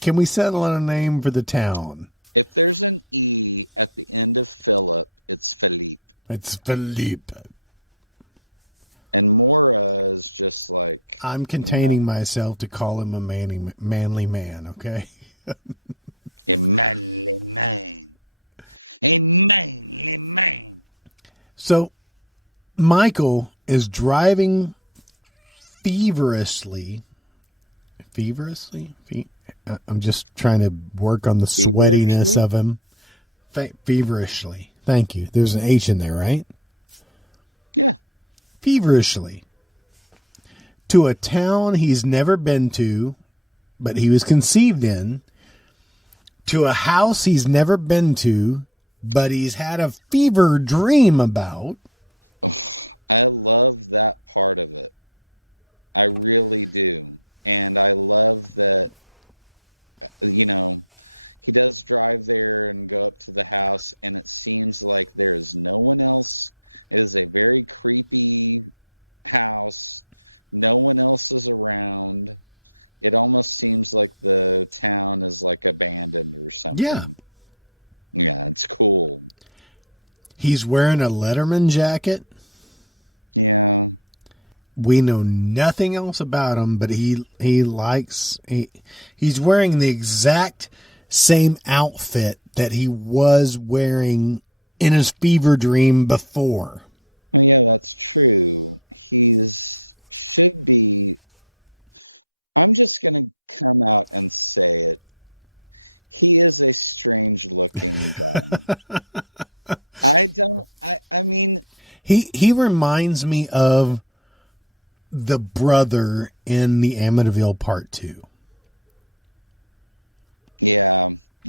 Can we settle on a name for the town? if there's an E at the end of Philip, it's Philippe. It's Philippe. And Mora is just like, I'm containing myself to call him a manly man, okay? So, Michael is driving feverishly. I'm just trying to work on the sweatiness of him. Feverishly. Thank you. There's an H in there, right? yeah, Feverishly. To a town he's never been to, but he was conceived in. To a house he's never been to, but he's had a fever dream about. I love that part of it. I really do. And I love that, you know, he does drive there and go up to the house, and it seems like there's no one else. It is a very creepy house. No one else is around. It almost seems like the town is like abandoned or something. Yeah. Yeah, it's cool. He's wearing a Letterman jacket. Yeah. We know nothing else about him, but he's wearing the exact same outfit that he was wearing in his fever dream before. Yeah, that's true. Should be. I'm just going to come out and say it. He is a strange looking. I mean, He reminds me of the brother in the Amityville Part 2. yeah.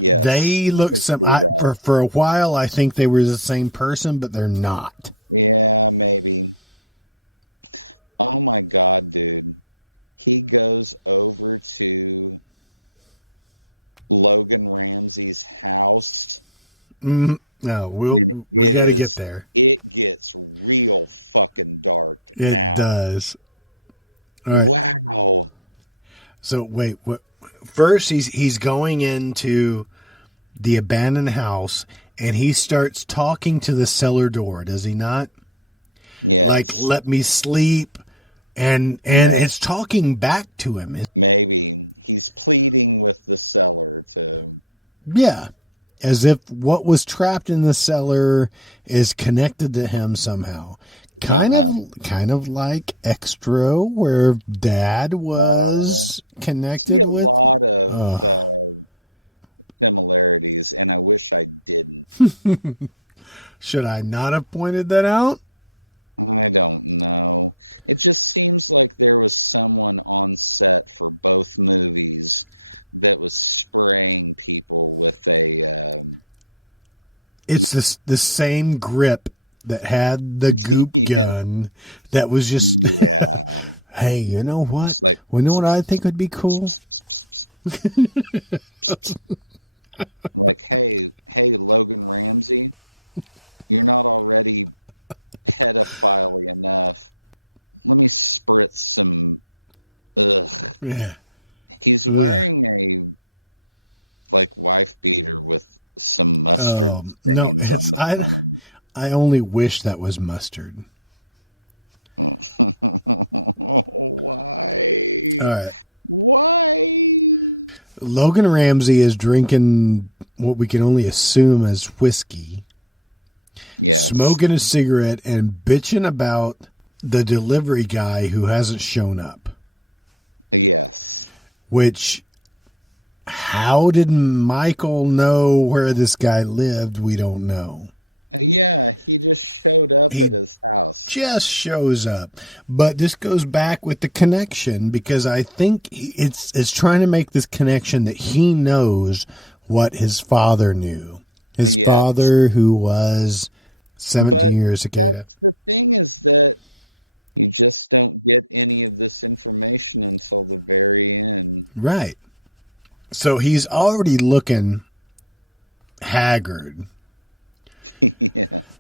They look for a while. I think they were the same person, but they're not. Yeah, maybe. Oh my God, dude. He goes over to Logan Ramsey's house. No, we got to get there. It gets real fucking dark. It does. All right. Horrible. So wait, what? First, he's going into the abandoned house, and he starts talking to the cellar door. Does he not? Like, let me sleep, and it's talking back to him. Maybe he's pleading with the seller to Yeah, as if what was trapped in the cellar is connected to him somehow. Kind of like Extra, where Dad was connected with. Oh. similarities, and I wish I didn't. Should I not have pointed that out? I don't know. It just seems like there was someone on set for both movies that was spraying people with a. It's the same grip that had the goop gun that was just, hey, you know what? You know what I think would be cool? Like, hey, Logan Ramsey, you're not already pedophile enough. Let me spurt some. Yeah. He's Ugh. wearing a wife beater with some. No, it's I only wish that was mustard. All right. Why? Logan Ramsey is drinking what we can only assume as whiskey, smoking a cigarette, and bitching about the delivery guy who hasn't shown up. Yes. Which, how did Michael know where this guy lived? We don't know. Yeah, he just showed up He at his house. just shows up. But this goes back with the connection, because I think it's trying to make this connection that he knows what his father knew. His father, who was 17-year cicada. The thing is that you just don't get any of this information until the very end. Right. So he's already looking haggard.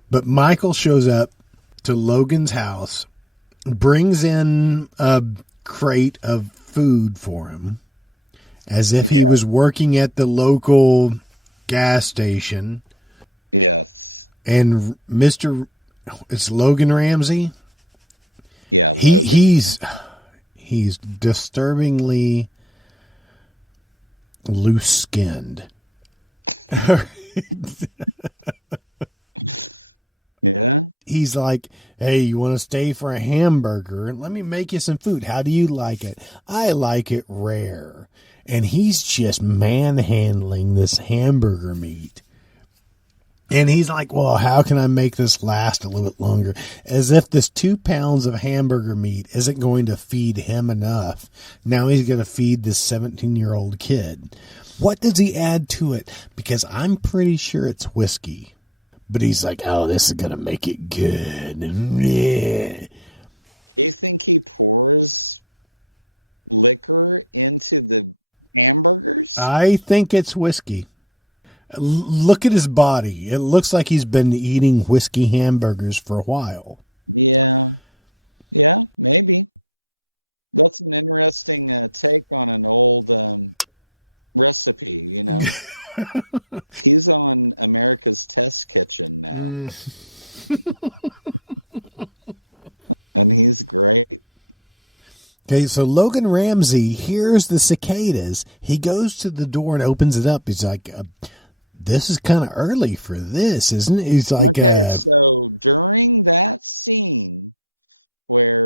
But Michael shows up to Logan's house, brings in a crate of food for him, as if he was working at the local gas station. Yes. And it's Logan Ramsey. He's disturbingly loose-skinned. He's like, hey, you want to stay for a hamburger? Let me make you some food. How do you like it? I like it rare. And he's just manhandling this hamburger meat. And he's like, well, how can I make this last a little bit longer? As if this 2 pounds of hamburger meat isn't going to feed him enough. Now he's going to feed this 17-year-old kid. What does he add to it? Because I'm pretty sure it's whiskey. But he's like, oh, this is going to make it good. Yeah. You think he pours liquor into the hamburgers? I think it's whiskey. Look at his body. It looks like he's been eating whiskey hamburgers for a while. Yeah, maybe. That's an interesting take on an old recipe. You know? He's on America's Test Kitchen now. And he's great. Okay, so Logan Ramsey hears the cicadas. He goes to the door and opens it up. He's like, this is kind of early for this, isn't it? He's like, So during that scene where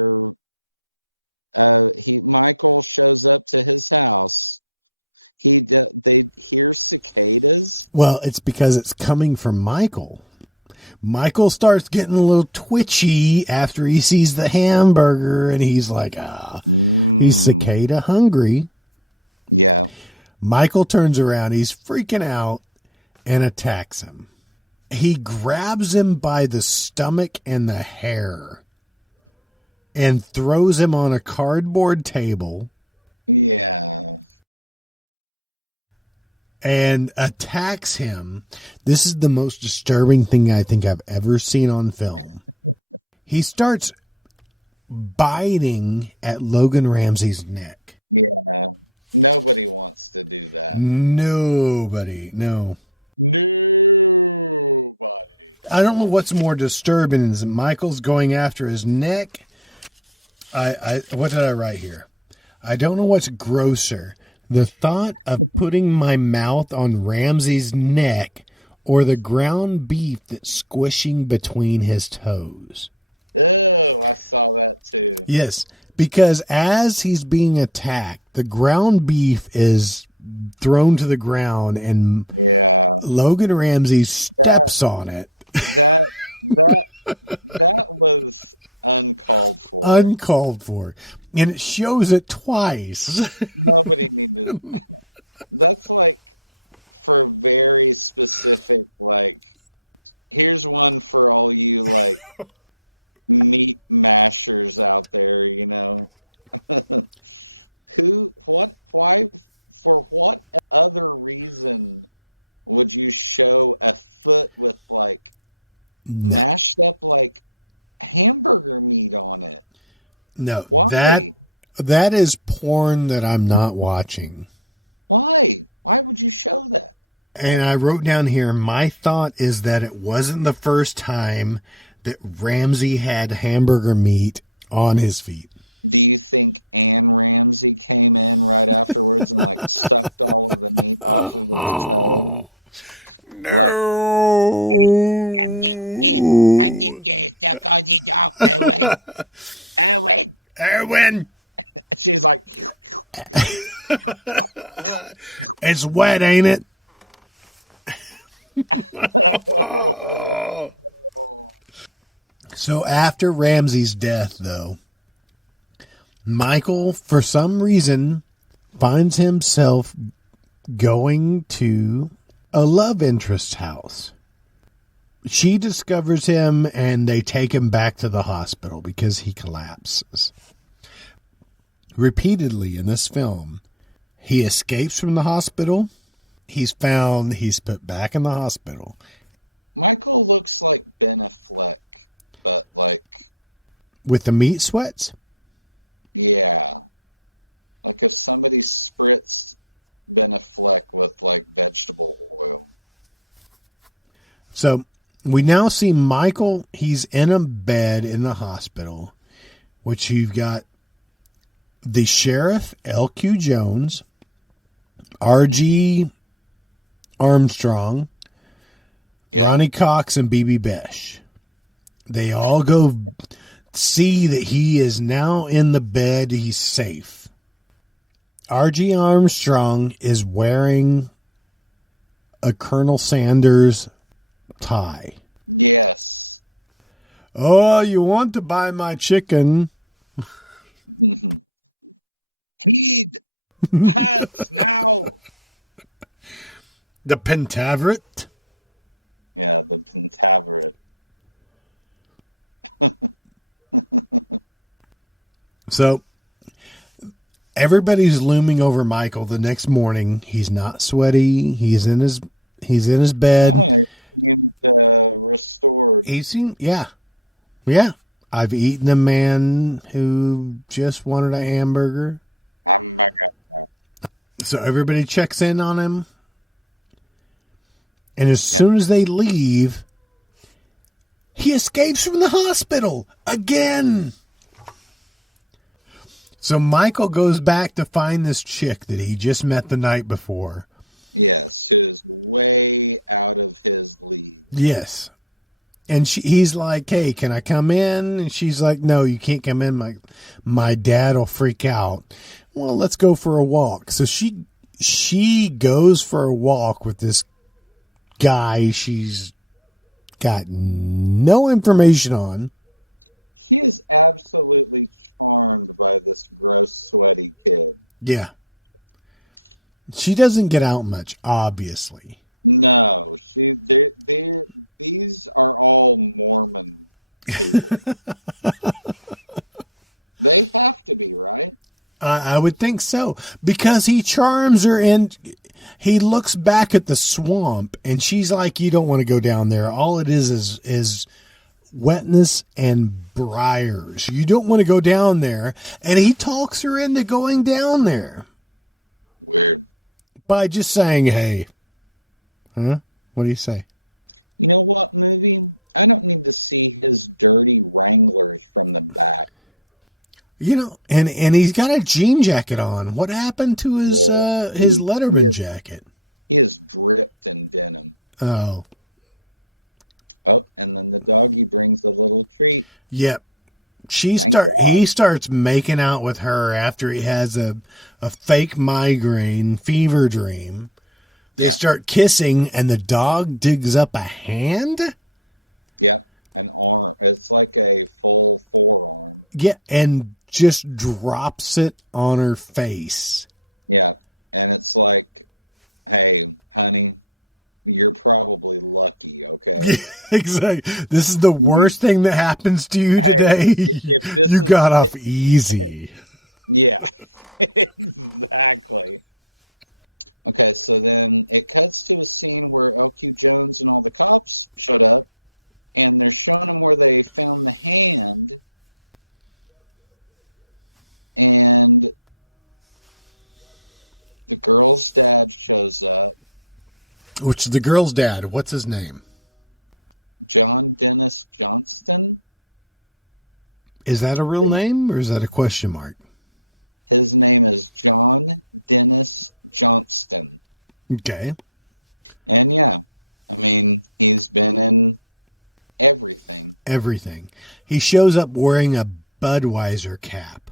Michael shows up to his house, they hear cicadas. Well, it's because it's coming from Michael. Michael starts getting a little twitchy after he sees the hamburger, and he's like, he's cicada hungry. Yeah. Michael turns around. He's freaking out and attacks him. He grabs him by the stomach and the hair and throws him on a cardboard table. Yeah. And attacks him. This is the most disturbing thing I think I've ever seen on film. He starts biting at Logan Ramsey's neck. Yeah. Nobody wants to do that. Nobody. No. I don't know what's more disturbing. Is Michael's going after his neck? What did I write here? I don't know what's grosser. The thought of putting my mouth on Ramsey's neck or the ground beef that's squishing between his toes. I saw that too. Yes, because as he's being attacked, the ground beef is thrown to the ground and Logan Ramsey steps on it. Uncalled for. And it shows it twice. That's like for very specific, like, here's one for all you meat masters out there, you know. For what other reason would you show a foot with, like, No. mashed up, like, hamburger meat on it? No, Why? that is porn that I'm not watching. Why? Why would you show that? And I wrote down here, my thought is that it wasn't the first time that Ramsey had hamburger meat on his feet. Do you think Anne Ramsey came in right afterwards and stuffed all of the meat? Oh, no. Erwin, She's like, it's wet, ain't it? So after Ramsey's death, though, Michael, for some reason, finds himself going to a love interest's house. she discovers him and they take him back to the hospital because he collapses. Repeatedly in this film, he escapes from the hospital. He's found. He's put back in the hospital. Michael looks like Ben Affleck, but like, With the meat sweats? yeah, like if somebody spritzed Ben Affleck with like vegetable oil. So we now see Michael. He's in a bed in the hospital, which you've got the sheriff, L.Q. Jones, R.G. Armstrong, Ronny Cox, and B.B. Besh. They all go see that he is now in the bed. He's safe. R.G. Armstrong is wearing a Colonel Sanders tie. Yes. Oh, you want to buy my chicken? The Pentaveret. Yeah, the Pentaveret. So everybody's looming over Michael the next morning. He's not sweaty. He's in his bed. Yeah. I've eaten a man who just wanted a hamburger. So everybody checks in on him. And as soon as they leave, he escapes from the hospital again. So Michael goes back to find this chick that he just met the night before. Yes, it's way out of his league. Yes. And he's like, hey, can I come in? And she's like, no, you can't come in. My dad will freak out. Well, let's go for a walk. So she goes for a walk with this guy she's got no information on. He is absolutely charmed by this gross, sweaty kid. Yeah. She doesn't get out much, obviously. No, see, these are all Mormon. They have to be, right? I would think so. Because he charms her and he looks back at the swamp and she's like, you don't want to go down there. All it is wetness and briars. You don't want to go down there. And he talks her into going down there. By just saying, hey. Huh? What do you say? You know what, maybe I don't need to see his dirty Wranglers from the back. You know, and he's got a jean jacket on. What happened to his Letterman jacket? He is dripped in denim. Oh. Oh, and then the doggy brings a little treat. Yep. He starts making out with her after he has a fake migraine fever dream. They start kissing and the dog digs up a hand. Yeah, and it's like a full forearm. Yeah, and just drops it on her face. Yeah, and it's like, hey, honey, you're probably lucky, okay? Yeah, exactly. This is the worst thing that happens to you today. You got off easy. Yeah, exactly. Okay, so then it cuts to a scene where L.Q. Jones and all the cops show up, and they're showing where they found the hand, and the girl's dad shows up. Which is the girl's dad. What's his name? John Dennis Johnston. Is that a real name or is that a question mark? His name is John Dennis Johnston. Okay. And yeah, I mean, he's done everything. Everything. He shows up wearing a Budweiser cap.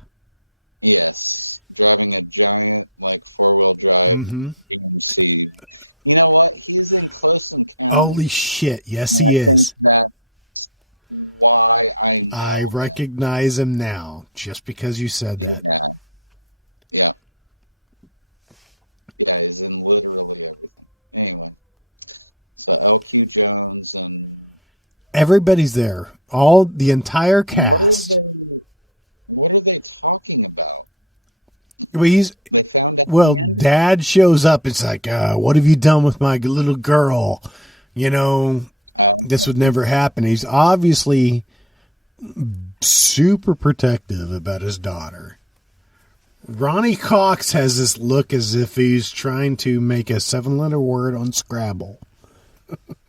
Yes, driving a giant, like, four-wheel drive. Mm-hmm. You know what? He's obsessing. Holy shit. Yes, he is. I recognize him now just because you said that. everybody's there. The entire cast. What are they talking about? Well, Dad shows up. It's like, what have you done with my little girl? You know, this would never happen. He's obviously super protective about his daughter. Ronny Cox has this look as if he's trying to make a 7-letter word on Scrabble.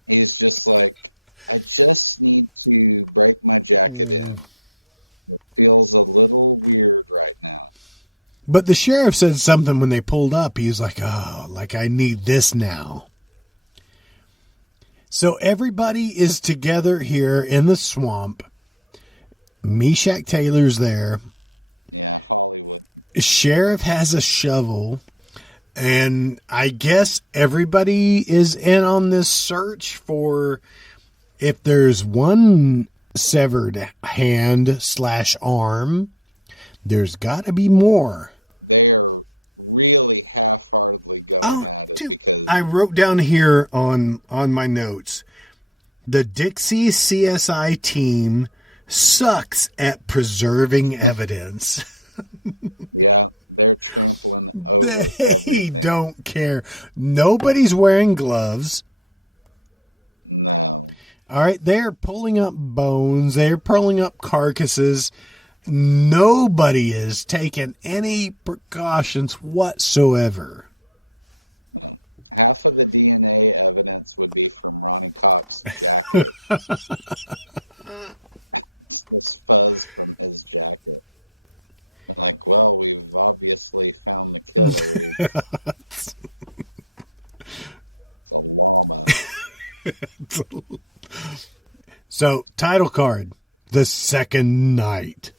He's just like, I just need to break my jacket. Feels a little weird right now. But the sheriff said something when they pulled up. He was like, I need this now. So everybody is together here in the swamp. Meshack Taylor's there. Sheriff has a shovel. And I guess everybody is in on this search for if there's one severed hand / arm, there's got to be more. Oh, dude, I wrote down here on my notes, the Dixie CSI team sucks at preserving evidence. They don't care. Nobody's wearing gloves. All right, they're pulling up bones. They're pulling up carcasses. Nobody is taking any precautions whatsoever. That's what the DNA evidence would be from Ronny Cox. Like, well, we've obviously found the So, title card, The Second Night.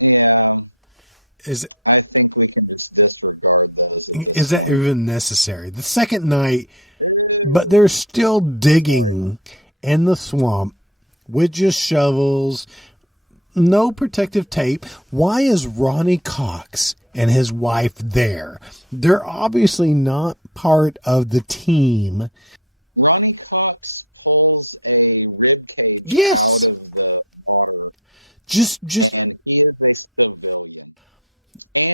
Yeah. Is I think we can just disregard that. is that even necessary? The second night, but they're still digging in the swamp with just shovels, no protective tape. Why is Ronny Cox and his wife there? They're obviously not part of the team. Ronny Cox pulls a rib cage. Yes. Out of the water. Just And in this pavilion. And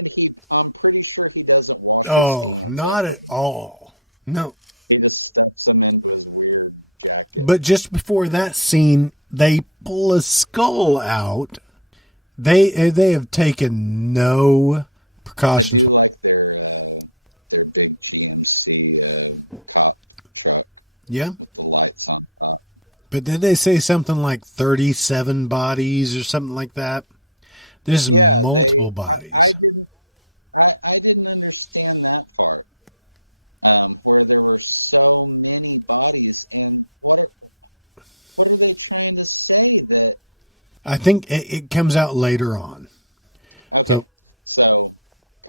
I'm pretty sure he doesn't want to. oh, not at all. No. He just steps him into his weird jacket. But just before that scene, they pull a skull out. They have taken no precautions. Like their big GMC track. Yeah. The lights on. But did they say something like 37 bodies or something like that? There's multiple bodies. I didn't understand that part. Where there were so many bodies. And what are they trying to say? That I think it comes out later on. So, So,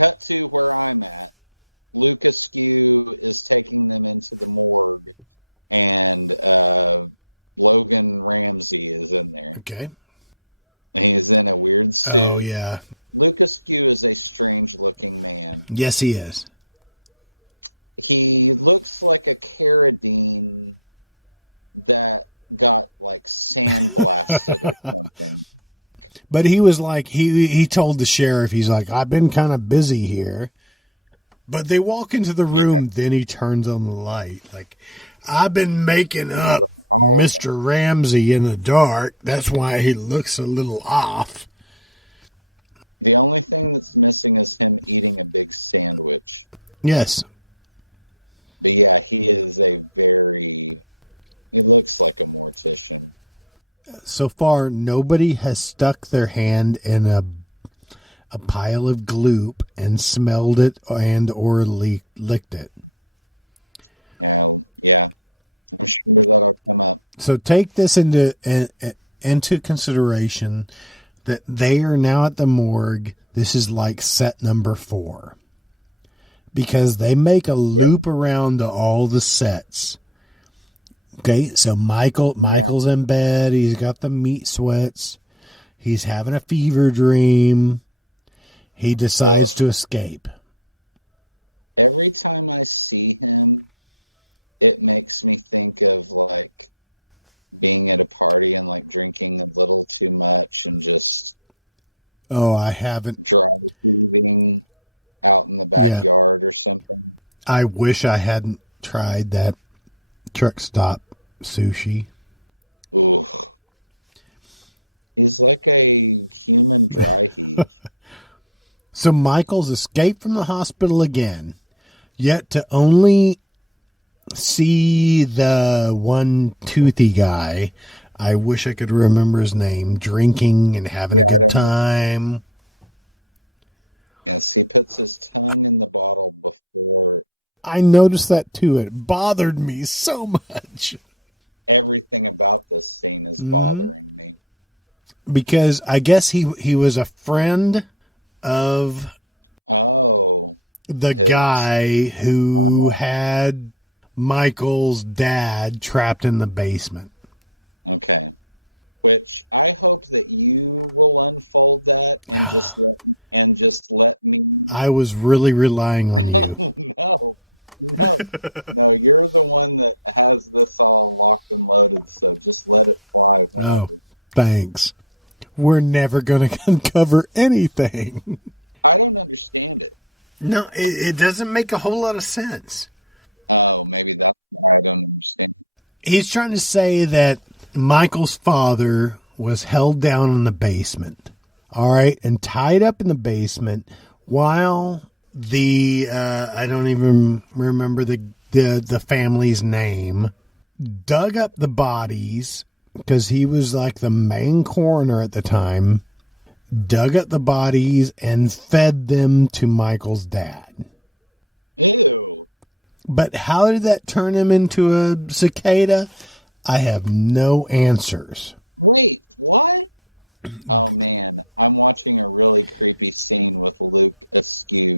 back to where I'm at. Lucas Hugh is taking them into the morgue, and Logan Ramsey is in there. okay. And he's in a weird Oh, yeah. Lucas Hugh is a strange looking man. Yes, he is. He looks like a carabine that got, like, sandwiched. But he was like, he told the sheriff, he's like, I've been kind of busy here. But they walk into the room, then he turns on the light. Like, I've been making up Mr. Ramsey in the dark. That's why he looks a little off. The only thing that's missing is him eating a big sandwich. Yes. But yeah, he is a very. He looks like a mortician. So far, nobody has stuck their hand in a pile of gloop and smelled it and or licked it. Yeah. So take this into consideration that they are now at the morgue. This is like set number 4. Because they make a loop around to all the sets. Okay, so Michael's in bed. He's got the meat sweats. He's having a fever dream. He decides to escape. Every time I see him, it makes me think of like being at a Oh, I haven't. eating out in the Yeah. backyard or something. I wish I hadn't tried that truck stop sushi. It's like So Michael's escaped from the hospital again, yet to only see the one toothy guy. I wish I could remember his name, drinking and having a good time. I noticed that too. It bothered me so much. Mm-hmm. Because I guess he was a friend of the guy who had Michael's dad trapped in the basement. I was really relying on you. Oh, thanks. We're never going to uncover anything. No, it doesn't make a whole lot of sense. He's trying to say that Michael's father was held down in the basement, all right, and tied up in the basement while the, I don't even remember the family's name, dug up the bodies, because he was like the main coroner at the time, dug up the bodies and fed them to Michael's dad. But how did that turn him into a cicada? I have no answers. Wait, what? I'm watching a really creepy scene with Luke Askew.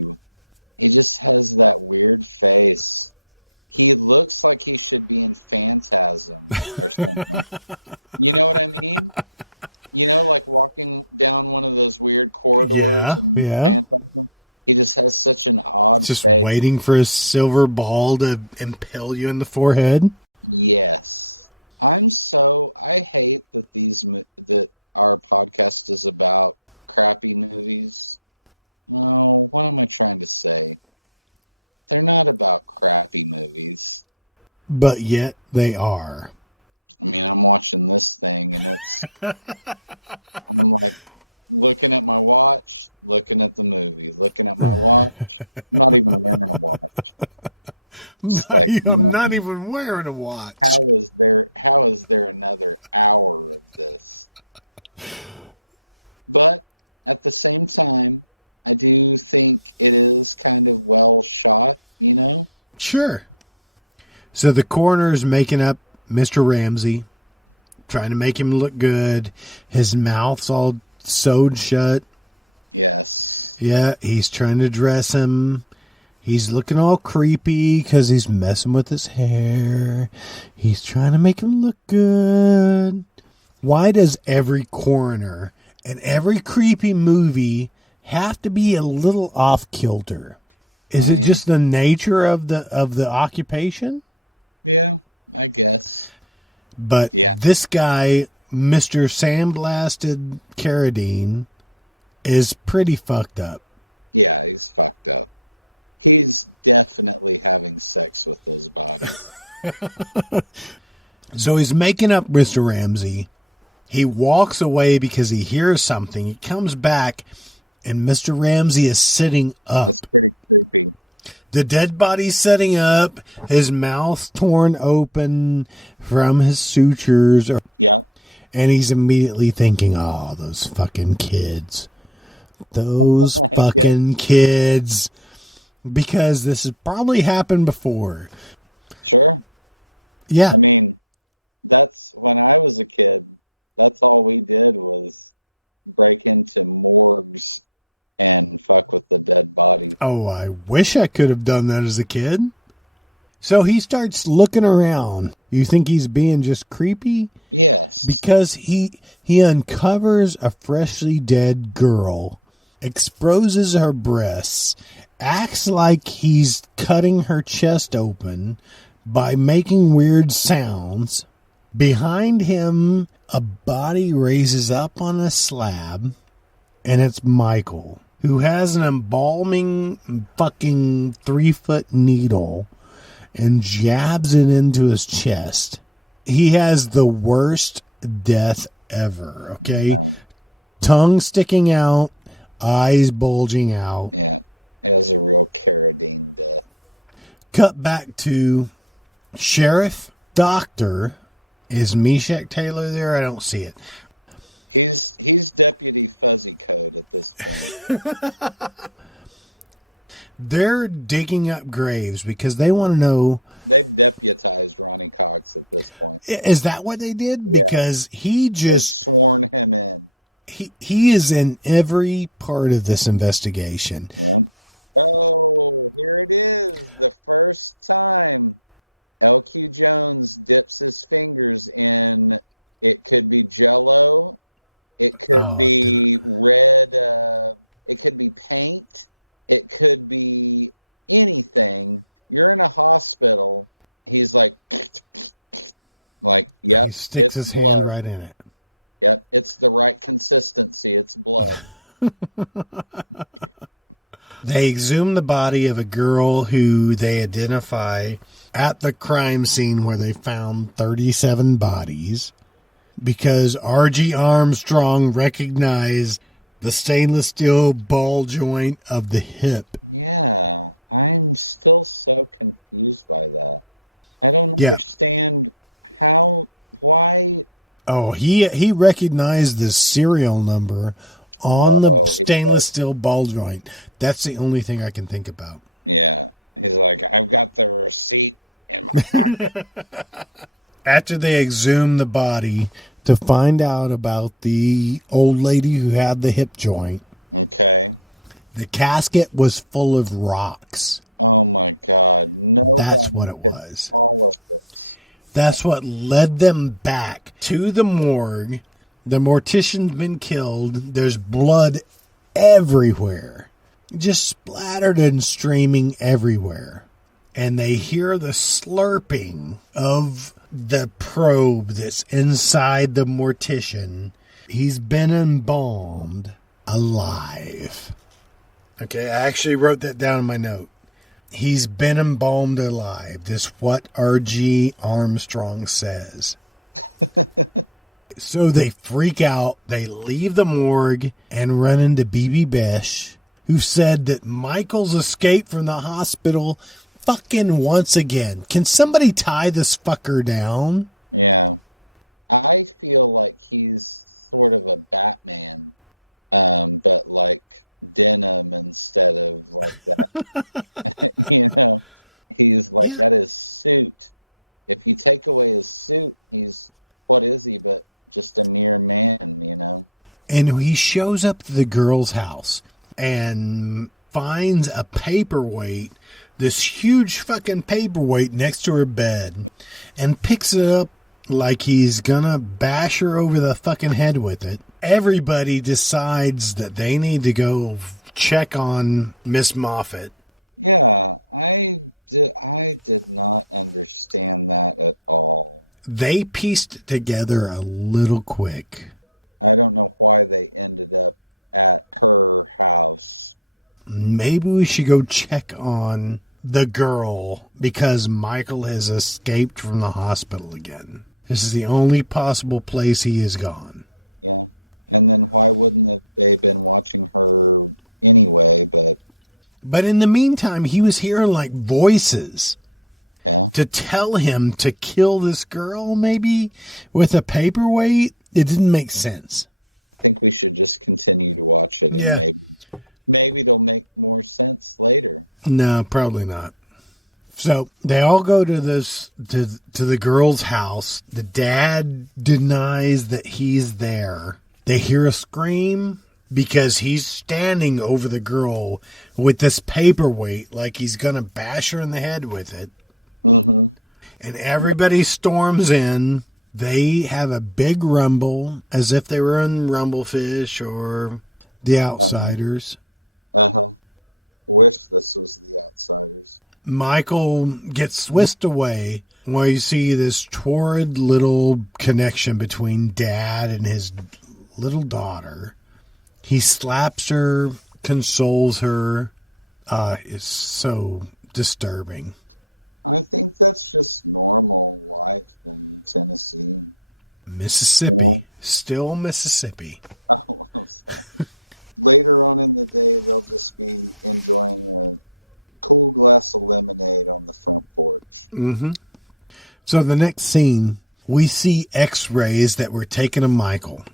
He just has that weird face. He looks like he should be in Phantasm. Yeah. Just waiting for a silver ball to impale you in the forehead. Yes. Also, I hate that these that our podcast is about crappy movies. What am I trying to say? They're not about crappy movies. But yet they are. Man, I'm watching this thing. Looking at my watch, looking at the movie, I'm not even wearing a watch. How is there another hour with this? But at the same time, I do think it is kind of well shot, you know? Sure. So the coroner's making up Mr. Ramsey, trying to make him look good. His mouth's all sewed shut. Yes. Yeah, he's trying to dress him. He's looking all creepy because he's messing with his hair. He's trying to make him look good. Why does every coroner and every creepy movie have to be a little off kilter? Is it just the nature of the occupation? Yeah, I guess. But this guy, Mr. Sandblasted Carradine, is pretty fucked up. Yeah, he's fucked up. He's definitely having sex with his wife. So he's making up Mr. Ramsey. He walks away because he hears something. He comes back, and Mr. Ramsey is sitting up. The dead body's sitting up, his mouth torn open from his sutures, and he's immediately thinking, oh, those fucking kids. Those fucking kids. Because this has probably happened before. Yeah. I mean, that's when I was a kid. That's all we did was break into morgues and fuck with the dead body. Oh, I wish I could have done that as a kid. So he starts looking around. You think he's being just creepy? Yes. Because he uncovers a freshly dead girl, exposes her breasts, acts like he's cutting her chest open by making weird sounds. Behind him, a body raises up on a slab, and it's Michael, who has an embalming fucking 3-foot needle and jabs it into his chest. He has the worst death ever, okay? Tongue sticking out, eyes bulging out. Cut back to Sheriff Doctor. Is Meshach Taylor there? I don't see it. He's Deputy Fuzzy. They're digging up graves because they want to know, is that what they did? Because he is in every part of this investigation. Oh, didn't. Red, it could be paint, it could be anything. You're in a hospital. He's like He sticks his hand right in it. Yep, it's the right consistency. It's blood. They exhume the body of a girl who they identify at the crime scene where they found 37 bodies. Because R.G. Armstrong recognized the stainless steel ball joint of the hip. Yeah, I'm still so confused by that. I don't Yeah. understand why. Oh, he recognized the serial number on the stainless steel ball joint. That's the only thing I can think about. Yeah, he's like, I got the receipt. After they exhumed the body to find out about the old lady who had the hip joint, the casket was full of rocks. Oh my God. That's what it was. That's what led them back to the morgue. The mortician's been killed. There's blood everywhere. Just splattered and streaming everywhere. And they hear the slurping of the probe that's inside the mortician. He's been embalmed alive. Okay, I actually wrote that down in my note. He's been embalmed alive. This what R.G. Armstrong says. So they freak out. They leave the morgue and run into B.B. Besh, who said that Michael's escaped from the hospital fucking once again. Can somebody tie this fucker down? Yeah. I feel like he's sort of a Batman, but like denim instead of, he's without his suit. If you take away his suit, what is he but just a mere man, And he shows up to the girl's house and finds a paperweight, this huge fucking paperweight next to her bed, and picks it up like he's gonna bash her over the fucking head with it. Everybody decides that they need to go check on Miss Moffat. Yeah, I did not understand that at all. They pieced it together a little quick. I don't know why they ended up at her house. Maybe we should go check on the girl because Michael has escaped from the hospital again. This is the only possible place he has gone. And then why wouldn't they been watching her anyway? But in the meantime, he was hearing like voices to tell him to kill this girl, maybe with a paperweight. It didn't make sense. I think we should just continue to watch it. Yeah. Maybe they'll make more sense later. No, probably not. So they all go to the girl's house. The dad denies that he's there. They hear a scream because he's standing over the girl with this paperweight like he's going to bash her in the head with it. And everybody storms in. They have a big rumble as if they were in Rumblefish or The Outsiders. Michael gets whisked away while you see this torrid little connection between dad and his little daughter. He slaps her, consoles her. It's so disturbing. I think that's just normal life in Tennessee. Mississippi. Still Mississippi. Later on in the day, they just made a cool glass of lemonade on the front porch. So the next scene, we see x-rays that were taken of Michael.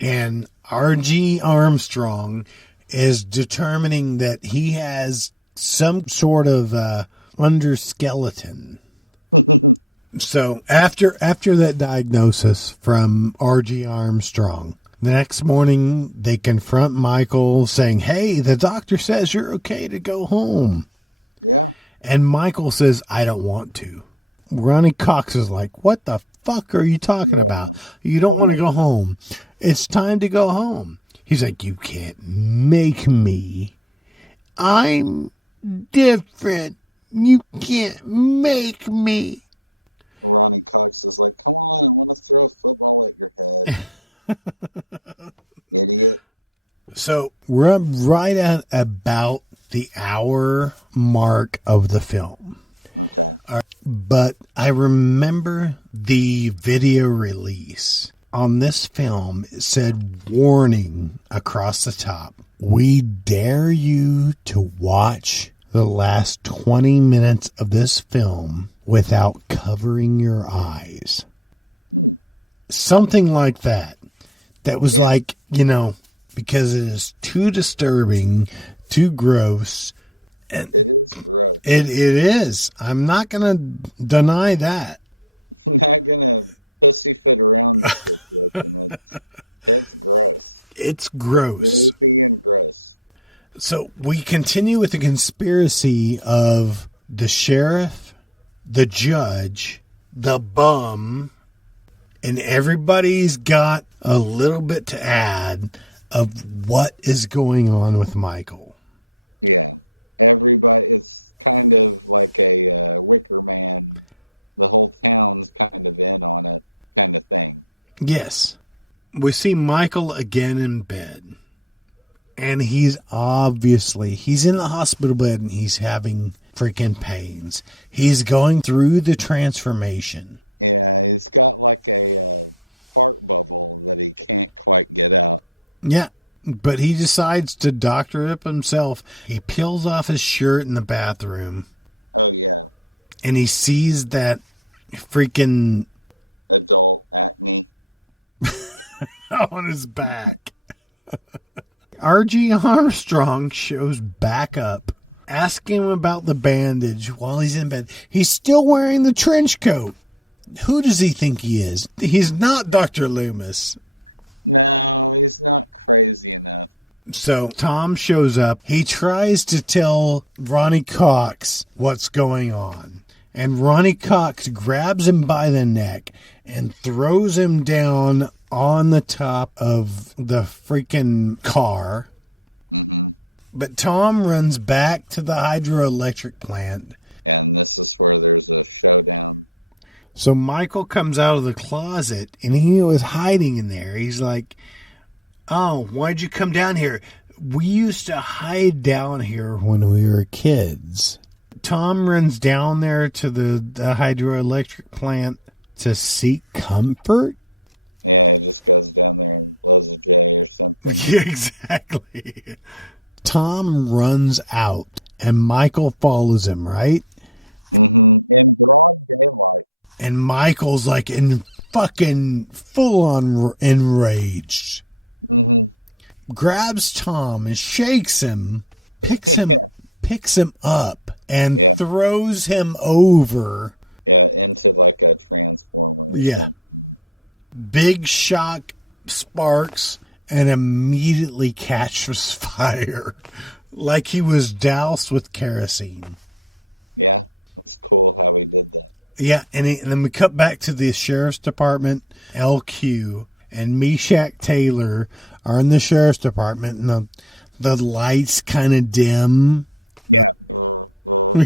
And R.G. Armstrong is determining that he has some sort of underskeleton. So after that diagnosis from R.G. Armstrong, the next morning they confront Michael saying, "Hey, the doctor says you're okay to go home." And Michael says, "I don't want to." Ronny Cox is like, "What the fuck are you talking about? You don't want to go home. It's time to go home." He's like, "You can't make me. I'm different. You can't make me." Ronny Cox is like, "Come on, I'm going to throw a football at your head." So we're right at about the hour mark of the film. But I remember the video release. On this film, it said, "Warning," across the top. "We dare you to watch the last 20 minutes of this film without covering your eyes." Something like that. That was like, because it is too disturbing, too gross, and it is. I'm not going to deny that. It's gross. So we continue with the conspiracy of the sheriff, the judge, the bum, and everybody's got a little bit to add of what is going on with Michael. Yeah, everybody's kind of like a wicker man. The whole town is kind of a devil on it, kind of thing. Yes. We see Michael again in bed. And he's in the hospital bed and he's having freaking pains. He's going through the transformation. Yeah, he's got like a heart bubble that he can't quite get out. Yeah, but he decides to doctor it up himself. He peels off his shirt in the bathroom. Oh, yeah. And he sees that freaking Adult acne. on his back. R.G. Armstrong shows back up, asking him about the bandage while he's in bed. He's still wearing the trench coat. Who does he think he is? He's not Dr. Loomis. No, it's not crazy enough. So Tom shows up. He tries to tell Ronny Cox what's going on. And Ronny Cox grabs him by the neck and throws him down on the top of the freaking car. But Tom runs back to the hydroelectric plant. And this is where there's a showdown. So Michael comes out of the closet and he was hiding in there. He's like, "Oh, why'd you come down here? We used to hide down here when we were kids." Tom runs down there to the hydroelectric plant to seek comfort. Yeah, this guy's down there plays a drug or something. Yeah, exactly. Tom runs out and Michael follows him, right? In broad daylight. And Michael's like in fucking full on enraged. Grabs Tom and shakes him, picks him up and throws him over. Yeah, it's like a transformer. Yeah. Big shock sparks and immediately catches fire like he was doused with kerosene. Yeah, it's cool how he did that. Yeah, and then we cut back to the sheriff's department, LQ, and Meshack Taylor are in the sheriff's department, and the lights kind of dim. Yeah. Well,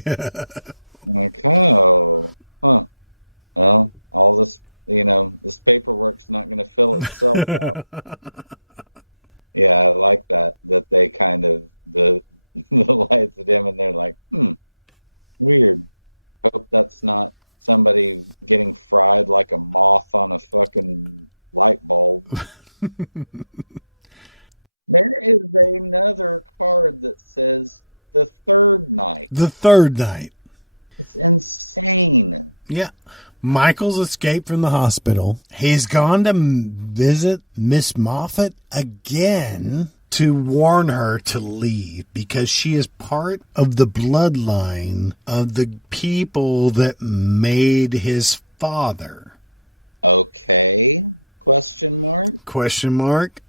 all this, this paperwork's not going to finish. Yeah, like weird. That's not somebody getting fried like a moth on a second light bulb. There is another part that says the third night. The third night. It's insane. Yeah. Michael's escaped from the hospital. He's gone to visit Miss Moffat again to warn her to leave because she is part of the bloodline of the people that made his father. Okay. Question mark?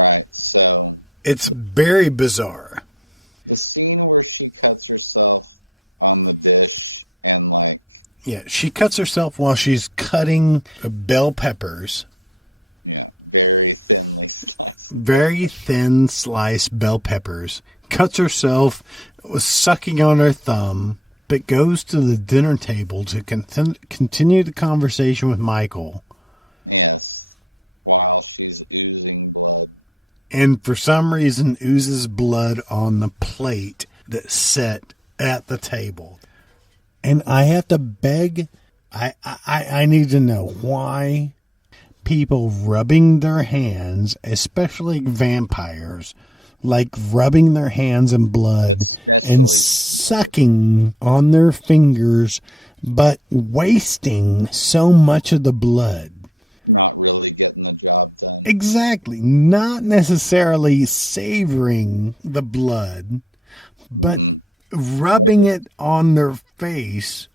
Right, so It's very bizarre. the scene where she cuts herself on the dish and like Yeah, she cuts herself while she's cutting bell peppers. Very thin sliced bell peppers. Cuts herself, was sucking on her thumb, but goes to the dinner table to continue the conversation with Michael. yes, while she's oozing blood. And for some reason oozes blood on the plate that's set at the table. And I have to beg, I need to know why people rubbing their hands, especially vampires, like rubbing their hands in blood and sucking on their fingers, but wasting so much of the blood. Not really getting the job done. Exactly. Not necessarily savoring the blood, but rubbing it on their face.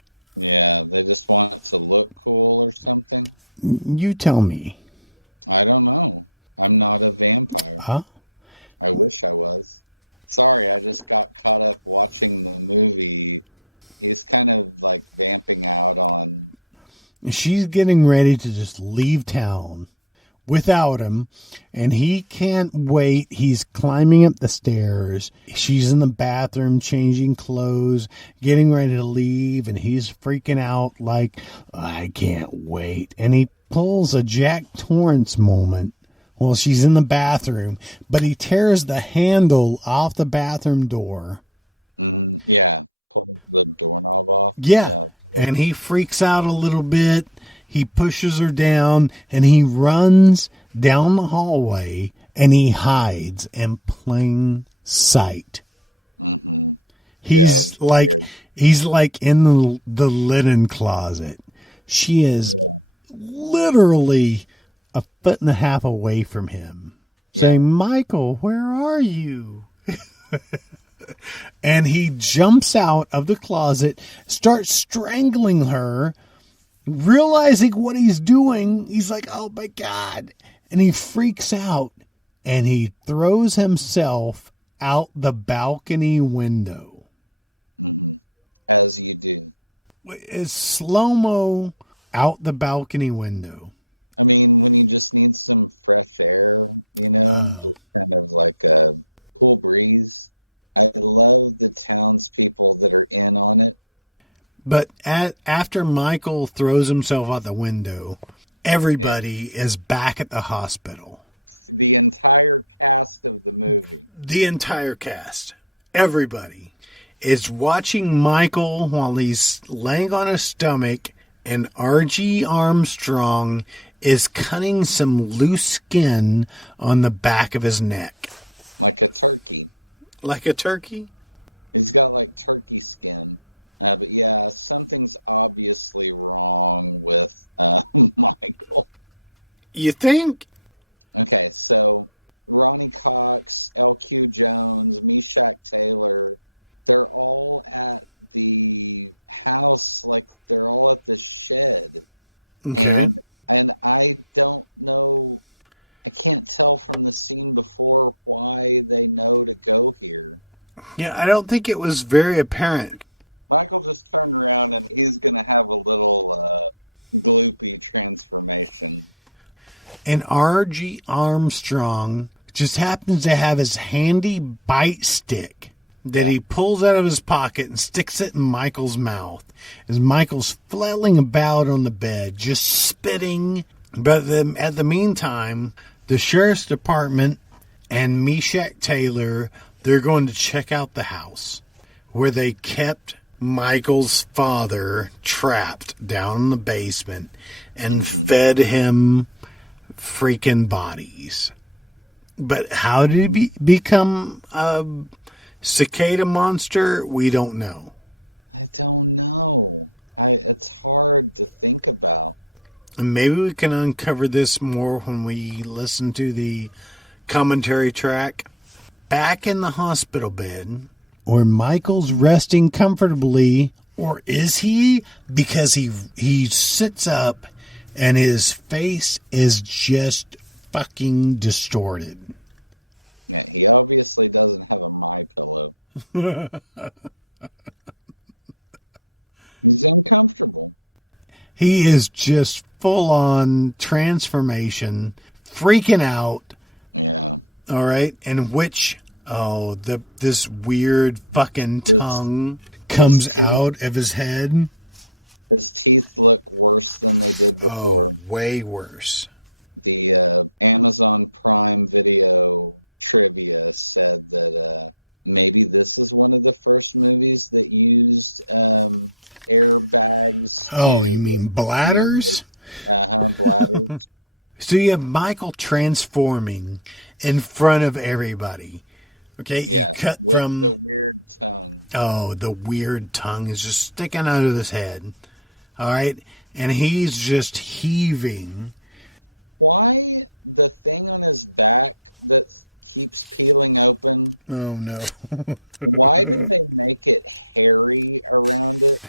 Yeah, they just want it to look cool or something. You tell me. I don't know. I'm not a vampire. Huh? I wish I was. Sorry, I just got caught up watching the movie. He's kind of like vamping out on. She's getting ready to just leave town without him, and he can't wait. He's climbing up the stairs. She's in the bathroom changing clothes, getting ready to leave, and he's freaking out like, I can't wait. And he pulls a Jack Torrance moment while she's in the bathroom, but he tears the handle off the bathroom door. Yeah, and he freaks out a little bit. He pushes her down, and he runs down the hallway, and he hides in plain sight. He's like in the linen closet. She is literally a foot and a half away from him, saying, Michael, where are you? And he jumps out of the closet, starts strangling her. Realizing what he's doing, he's like, oh my God. And he freaks out and he throws himself out the balcony window. It's slow-mo out the balcony window. I mean, he just needs some fresh air. Oh. Kind of like a cool breeze. I love the townspeople that are in on it. But after Michael throws himself out the window, everybody is back at the hospital. The entire cast of the movie. The entire cast, everybody, is watching Michael while he's laying on his stomach, and R.G. Armstrong is cutting some loose skin on the back of his neck. Like a turkey. Like a turkey? He's got like turkey skin. But yeah, something's obviously wrong with Michael. You think? Okay, so Ronny Cox, L.Q. Jones, Misha Taylor, they're all at the house, like they're all at the shed. Okay. And I don't know, I can't tell from the scene before why they know to go here. Yeah, I don't think it was very apparent. Michael just told around that he's going to have a little baby transformation. And R.G. Armstrong just happens to have his handy bite stick that he pulls out of his pocket and sticks it in Michael's mouth. As Michael's flailing about on the bed, just spitting. But at the meantime, the sheriff's department and Meshach Taylor, they're going to check out the house where they kept Michael's father trapped down in the basement and fed him freaking bodies. But how did he become a cicada monster? We don't know. And maybe we can uncover this more when we listen to the commentary track. Back in the hospital bed, or Michael's resting comfortably, or is he? Because he sits up and his face is just fucking distorted. He is just full on transformation, freaking out. All right, in which this weird fucking tongue comes out of his head. Oh, way worse. The Amazon Prime Video trivia said that maybe this is one of the first movies that used airbags. Oh, you mean bladders? So you have Michael transforming in front of everybody. Okay, you cut from... Oh, the weird tongue is just sticking out of his head. All right, and he's just heaving. Oh, no.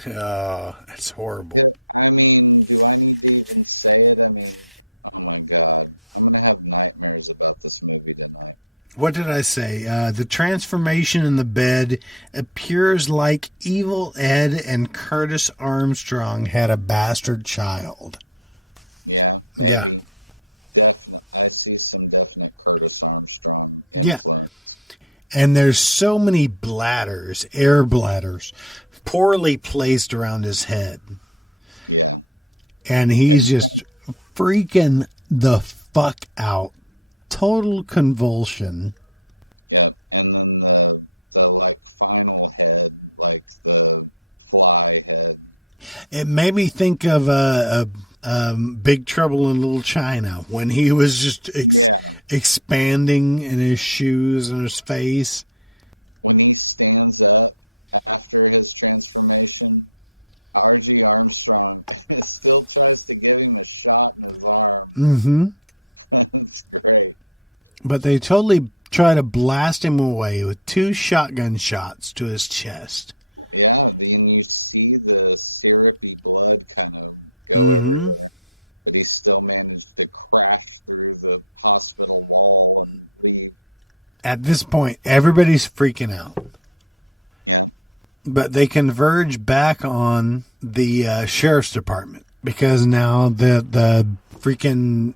Oh, that's horrible. What did I say? The transformation in the bed appears like Evil Ed and Curtis Armstrong had a bastard child. Yeah. Yeah. And there's so many bladders, air bladders, poorly placed around his head. And he's just freaking the fuck out. Total convulsion. It made me think of Big Trouble in Little China when he was just expanding in his shoes and his face. When he stands up after his transformation, R.J. Armstrong still tries to get him to shot in his arm. Mm-hmm. But they totally try to blast him away with 2 shotgun shots to his chest. Yeah, and you see the syrupy blood coming. Mm-hmm. But he still managed to crash through the hospital wall and leave. At this point, everybody's freaking out. Yeah. But they converge back on the sheriff's department because now the freaking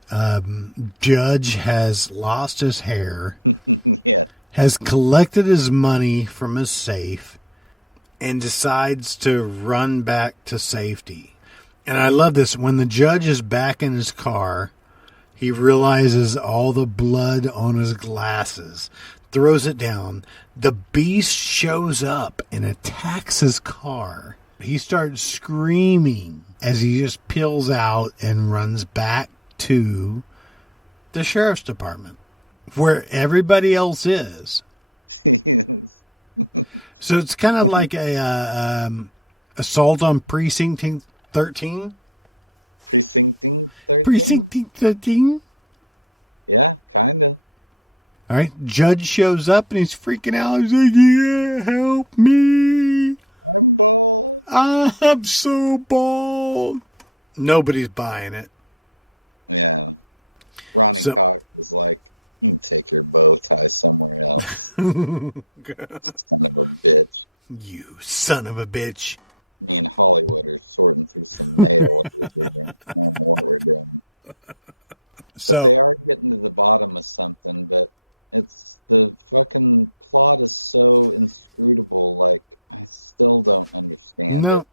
judge has lost his hair, has collected his money from his safe, and decides to run back to safety. And I love this. When the judge is back in his car, he realizes all the blood on his glasses, throws it down. The beast shows up and attacks his car. He starts screaming as he just peels out and runs back to the sheriff's department where everybody else is. So it's kind of like a assault on Precinct 13. Precinct 13? All right, judge shows up and he's freaking out. He's like, yeah, help me. I'm so bald. Nobody's buying it. So, you son of a bitch. So, no.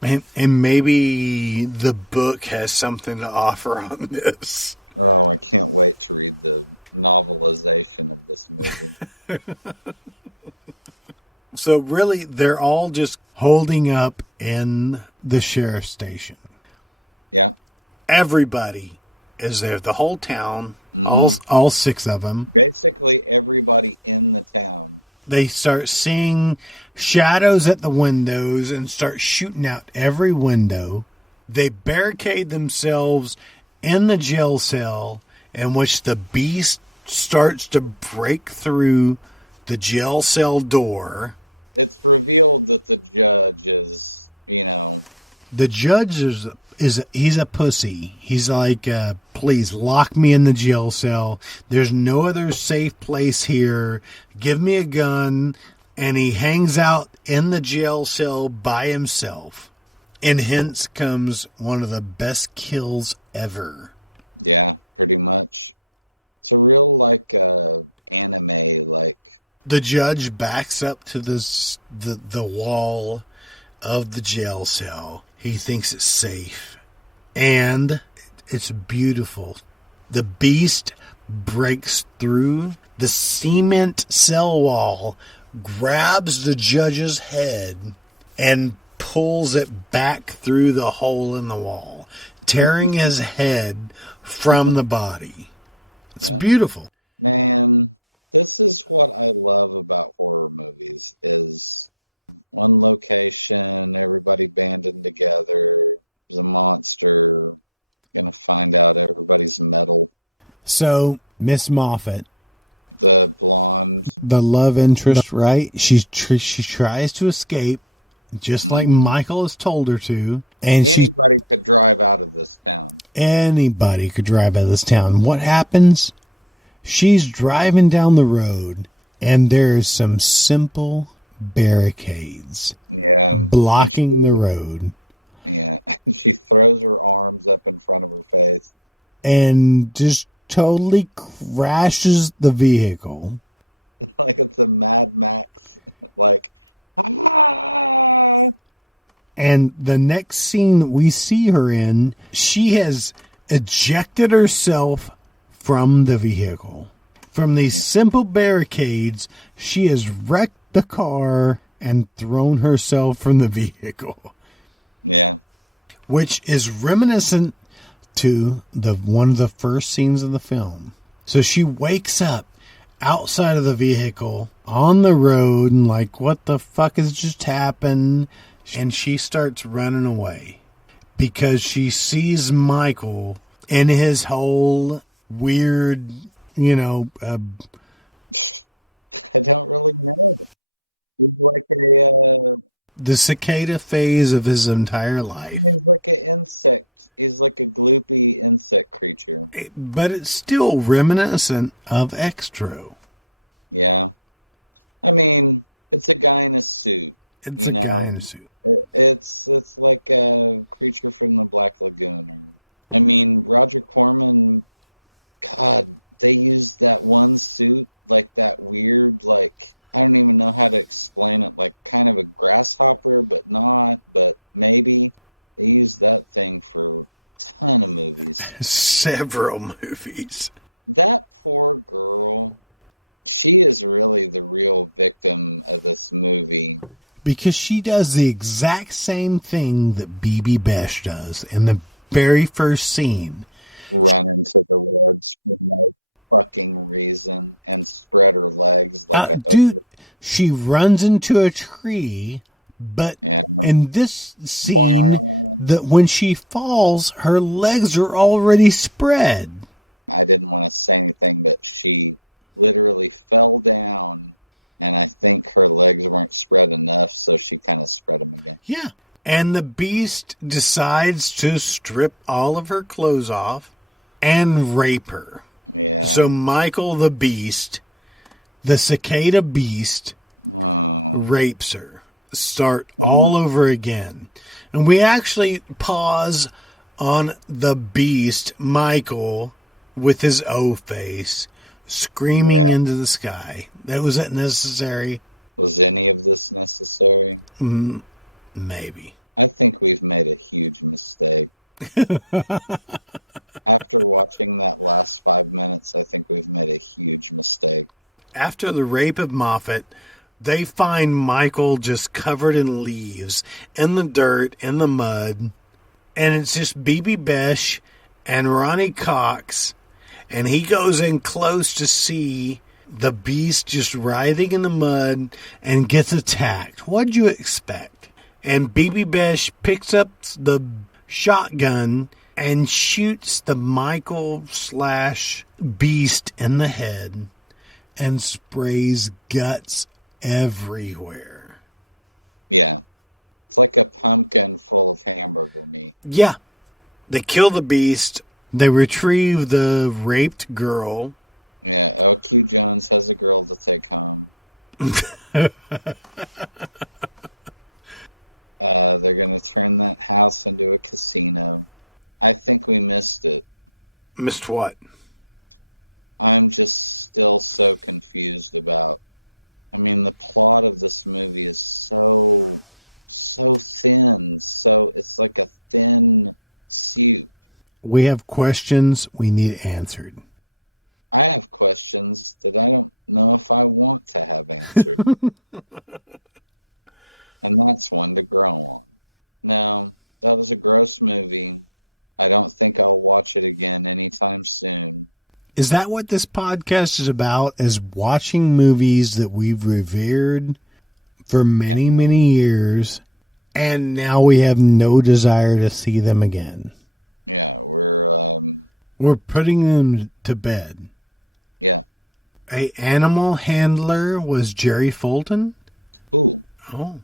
And maybe the book has something to offer on this. So really, they're all just holding up in the sheriff's station. Yeah. Everybody is there. The whole town, all six of them. Basically, everybody in the town. They start seeing shadows at the windows and start shooting out every window. They barricade themselves in the jail cell, in which the beast starts to break through the jail cell door. It's revealed that The judge he's a pussy. He's like, please lock me in the jail cell. There's no other safe place here. Give me a gun. And he hangs out in the jail cell by himself. And hence comes one of the best kills ever. Yeah, pretty much. It's a really anime, The judge backs up to the wall of the jail cell. He thinks it's safe. And it's beautiful. The beast breaks through the cement cell wall, grabs the judge's head, and pulls it back through the hole in the wall, tearing his head from the body. It's beautiful. This is what I love about horror movies, is one location, everybody banded together, the monster, and find out everybody's a metal. So, Miss Moffat, the love interest, right? She tries to escape, just like Michael has told her to, and anybody could drive out of this town. What happens? She's driving down the road, and there's some simple barricades blocking the road. She throws her arms up in front of her face. And just totally crashes the vehicle. Like it's a Mad Max. And the next scene that we see her in, she has ejected herself from the vehicle. From these simple barricades, she has wrecked the car and thrown herself from the vehicle. Which is reminiscent to one of the first scenes of the film. So she wakes up outside of the vehicle on the road and like, what the fuck has just happened? And she starts running away because she sees Michael in his whole weird, the cicada phase of his entire life. But it's still reminiscent of Extro. Yeah. I mean, it's a guy in a suit. It's a guy in a suit. It's like Creature from the Black Lagoon. I mean, Roger Corman, they used that one suit, like that weird, like, I don't even know how to explain it, like kind of a grasshopper, but not, but maybe. He used that thing for 20 movies. Several movies. That poor girl, she is really the real victim in this movie. Because she does the exact same thing that BB Besh does in the very first scene. Dude, she runs into a tree, but in this scene, that when she falls, her legs are already spread. I did my same thing, but she literally fell down, and I think her legs are not spread enough, so she kind of spread them. Yeah. And the beast decides to strip all of her clothes off and rape her. So Michael the beast, the cicada beast, rapes her. Start all over again. And we actually pause on the beast, Michael, with his O face, screaming into the sky. Was that necessary? Was any of this necessary? Maybe. I think we've made a huge mistake. After watching that last 5 minutes, I think we've made a huge mistake. After the rape of Moffat, They find Michael just covered in leaves, in the dirt, in the mud. And it's just BB Besh and Ronny Cox. And he goes in close to see the beast just writhing in the mud and gets attacked. What'd you expect? And BB Besh picks up the shotgun and shoots the Michael / beast in the head and sprays guts everywhere. Yeah. They kill the beast. They retrieve the raped girl. Missed what? I'm just still so confused about, the plot of this movie is so thin, it's like a thin seal. We have questions we need answered. I have questions that I don't know if I want to have. And that's why they're grown up. That was a gross movie. I don't think I'll watch it again anytime soon. Is that what this podcast is about? Is watching movies that we've revered for many, many years, and now we have no desire to see them again? Yeah, we're putting them to bed. Yeah. A animal handler was Jerry Fulton? Oh.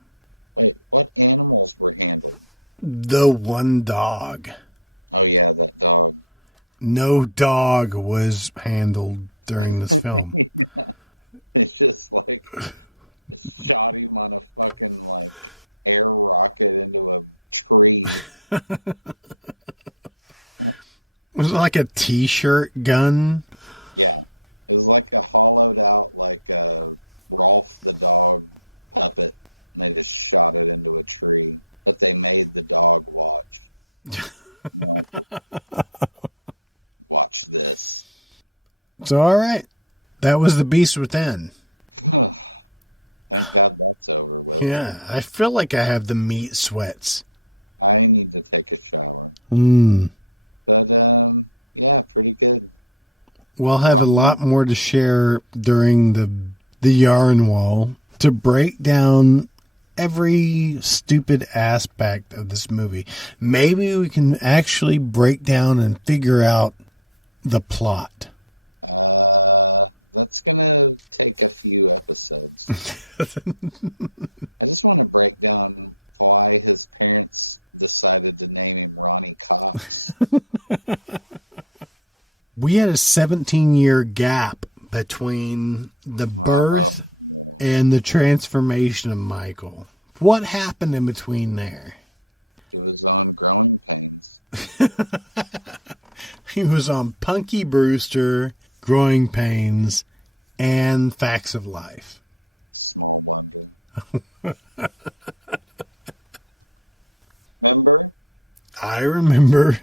Animals were handled. The one dog. No dog was handled during this film. Was it like a t-shirt gun? It was like a hollowed out, lost dog that they shot it into a tree, but they made the dog watch. So, all right. That was The Beast Within. Yeah, I feel like I have the meat sweats. I may need to take a shower. But, yeah, pretty good. We'll have a lot more to share during the yarn wall to break down every stupid aspect of this movie. Maybe we can actually break down and figure out the plot. That's going to take a few episodes. It's going to break down why his parents decided to name him Ronny Cox. We had a 17-year gap between the birth and the transformation of Michael. What happened in between there? It was on Growing Pains. He was on Punky Brewster, Growing Pains, and Facts of Life. Remember? I remember. Who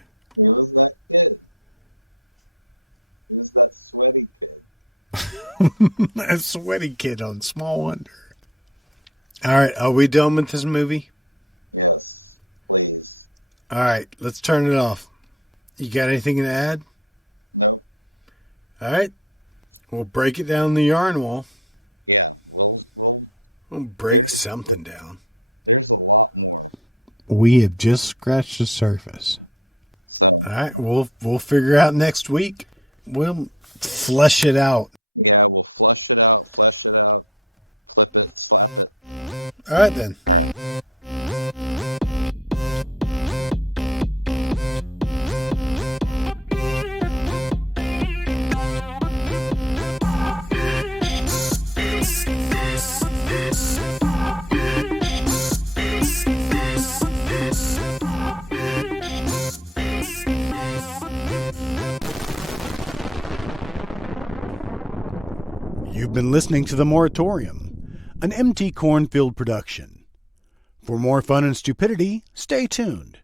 was that kid? Who's that sweaty kid? That sweaty kid on Small Wonder. All right, are we done with this movie? Yes, please. All right, let's turn it off. You got anything to add? Nope. All right, we'll break it down the yarn wall. Yeah, We'll break something down. there's a lot more. We have just scratched the surface. All right, we'll figure out next week. We'll flesh it out. Yeah, we'll flush it out, put it aside. All right, then. You've been listening to The Moratorium, an MT Cornfield production. For more fun and stupidity, stay tuned.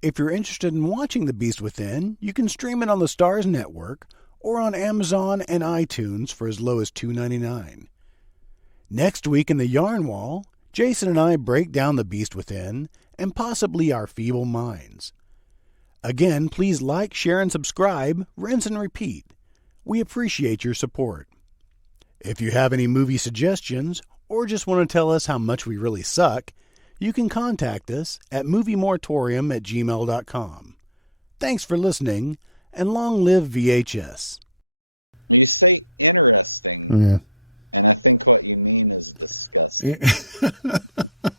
If you're interested in watching The Beast Within, you can stream it on the Starz Network or on Amazon and iTunes for as low as $2.99. Next week in the Yarn Wall, Jason and I break down the beast within and possibly our feeble minds. Again, please like, share, and subscribe, rinse and repeat. We appreciate your support. If you have any movie suggestions or just want to tell us how much we really suck, you can contact us at moviemoratorium@gmail.com. Thanks for listening, and long live VHS. It's interesting. Yeah. And I think what you mean is disgusting. Yeah.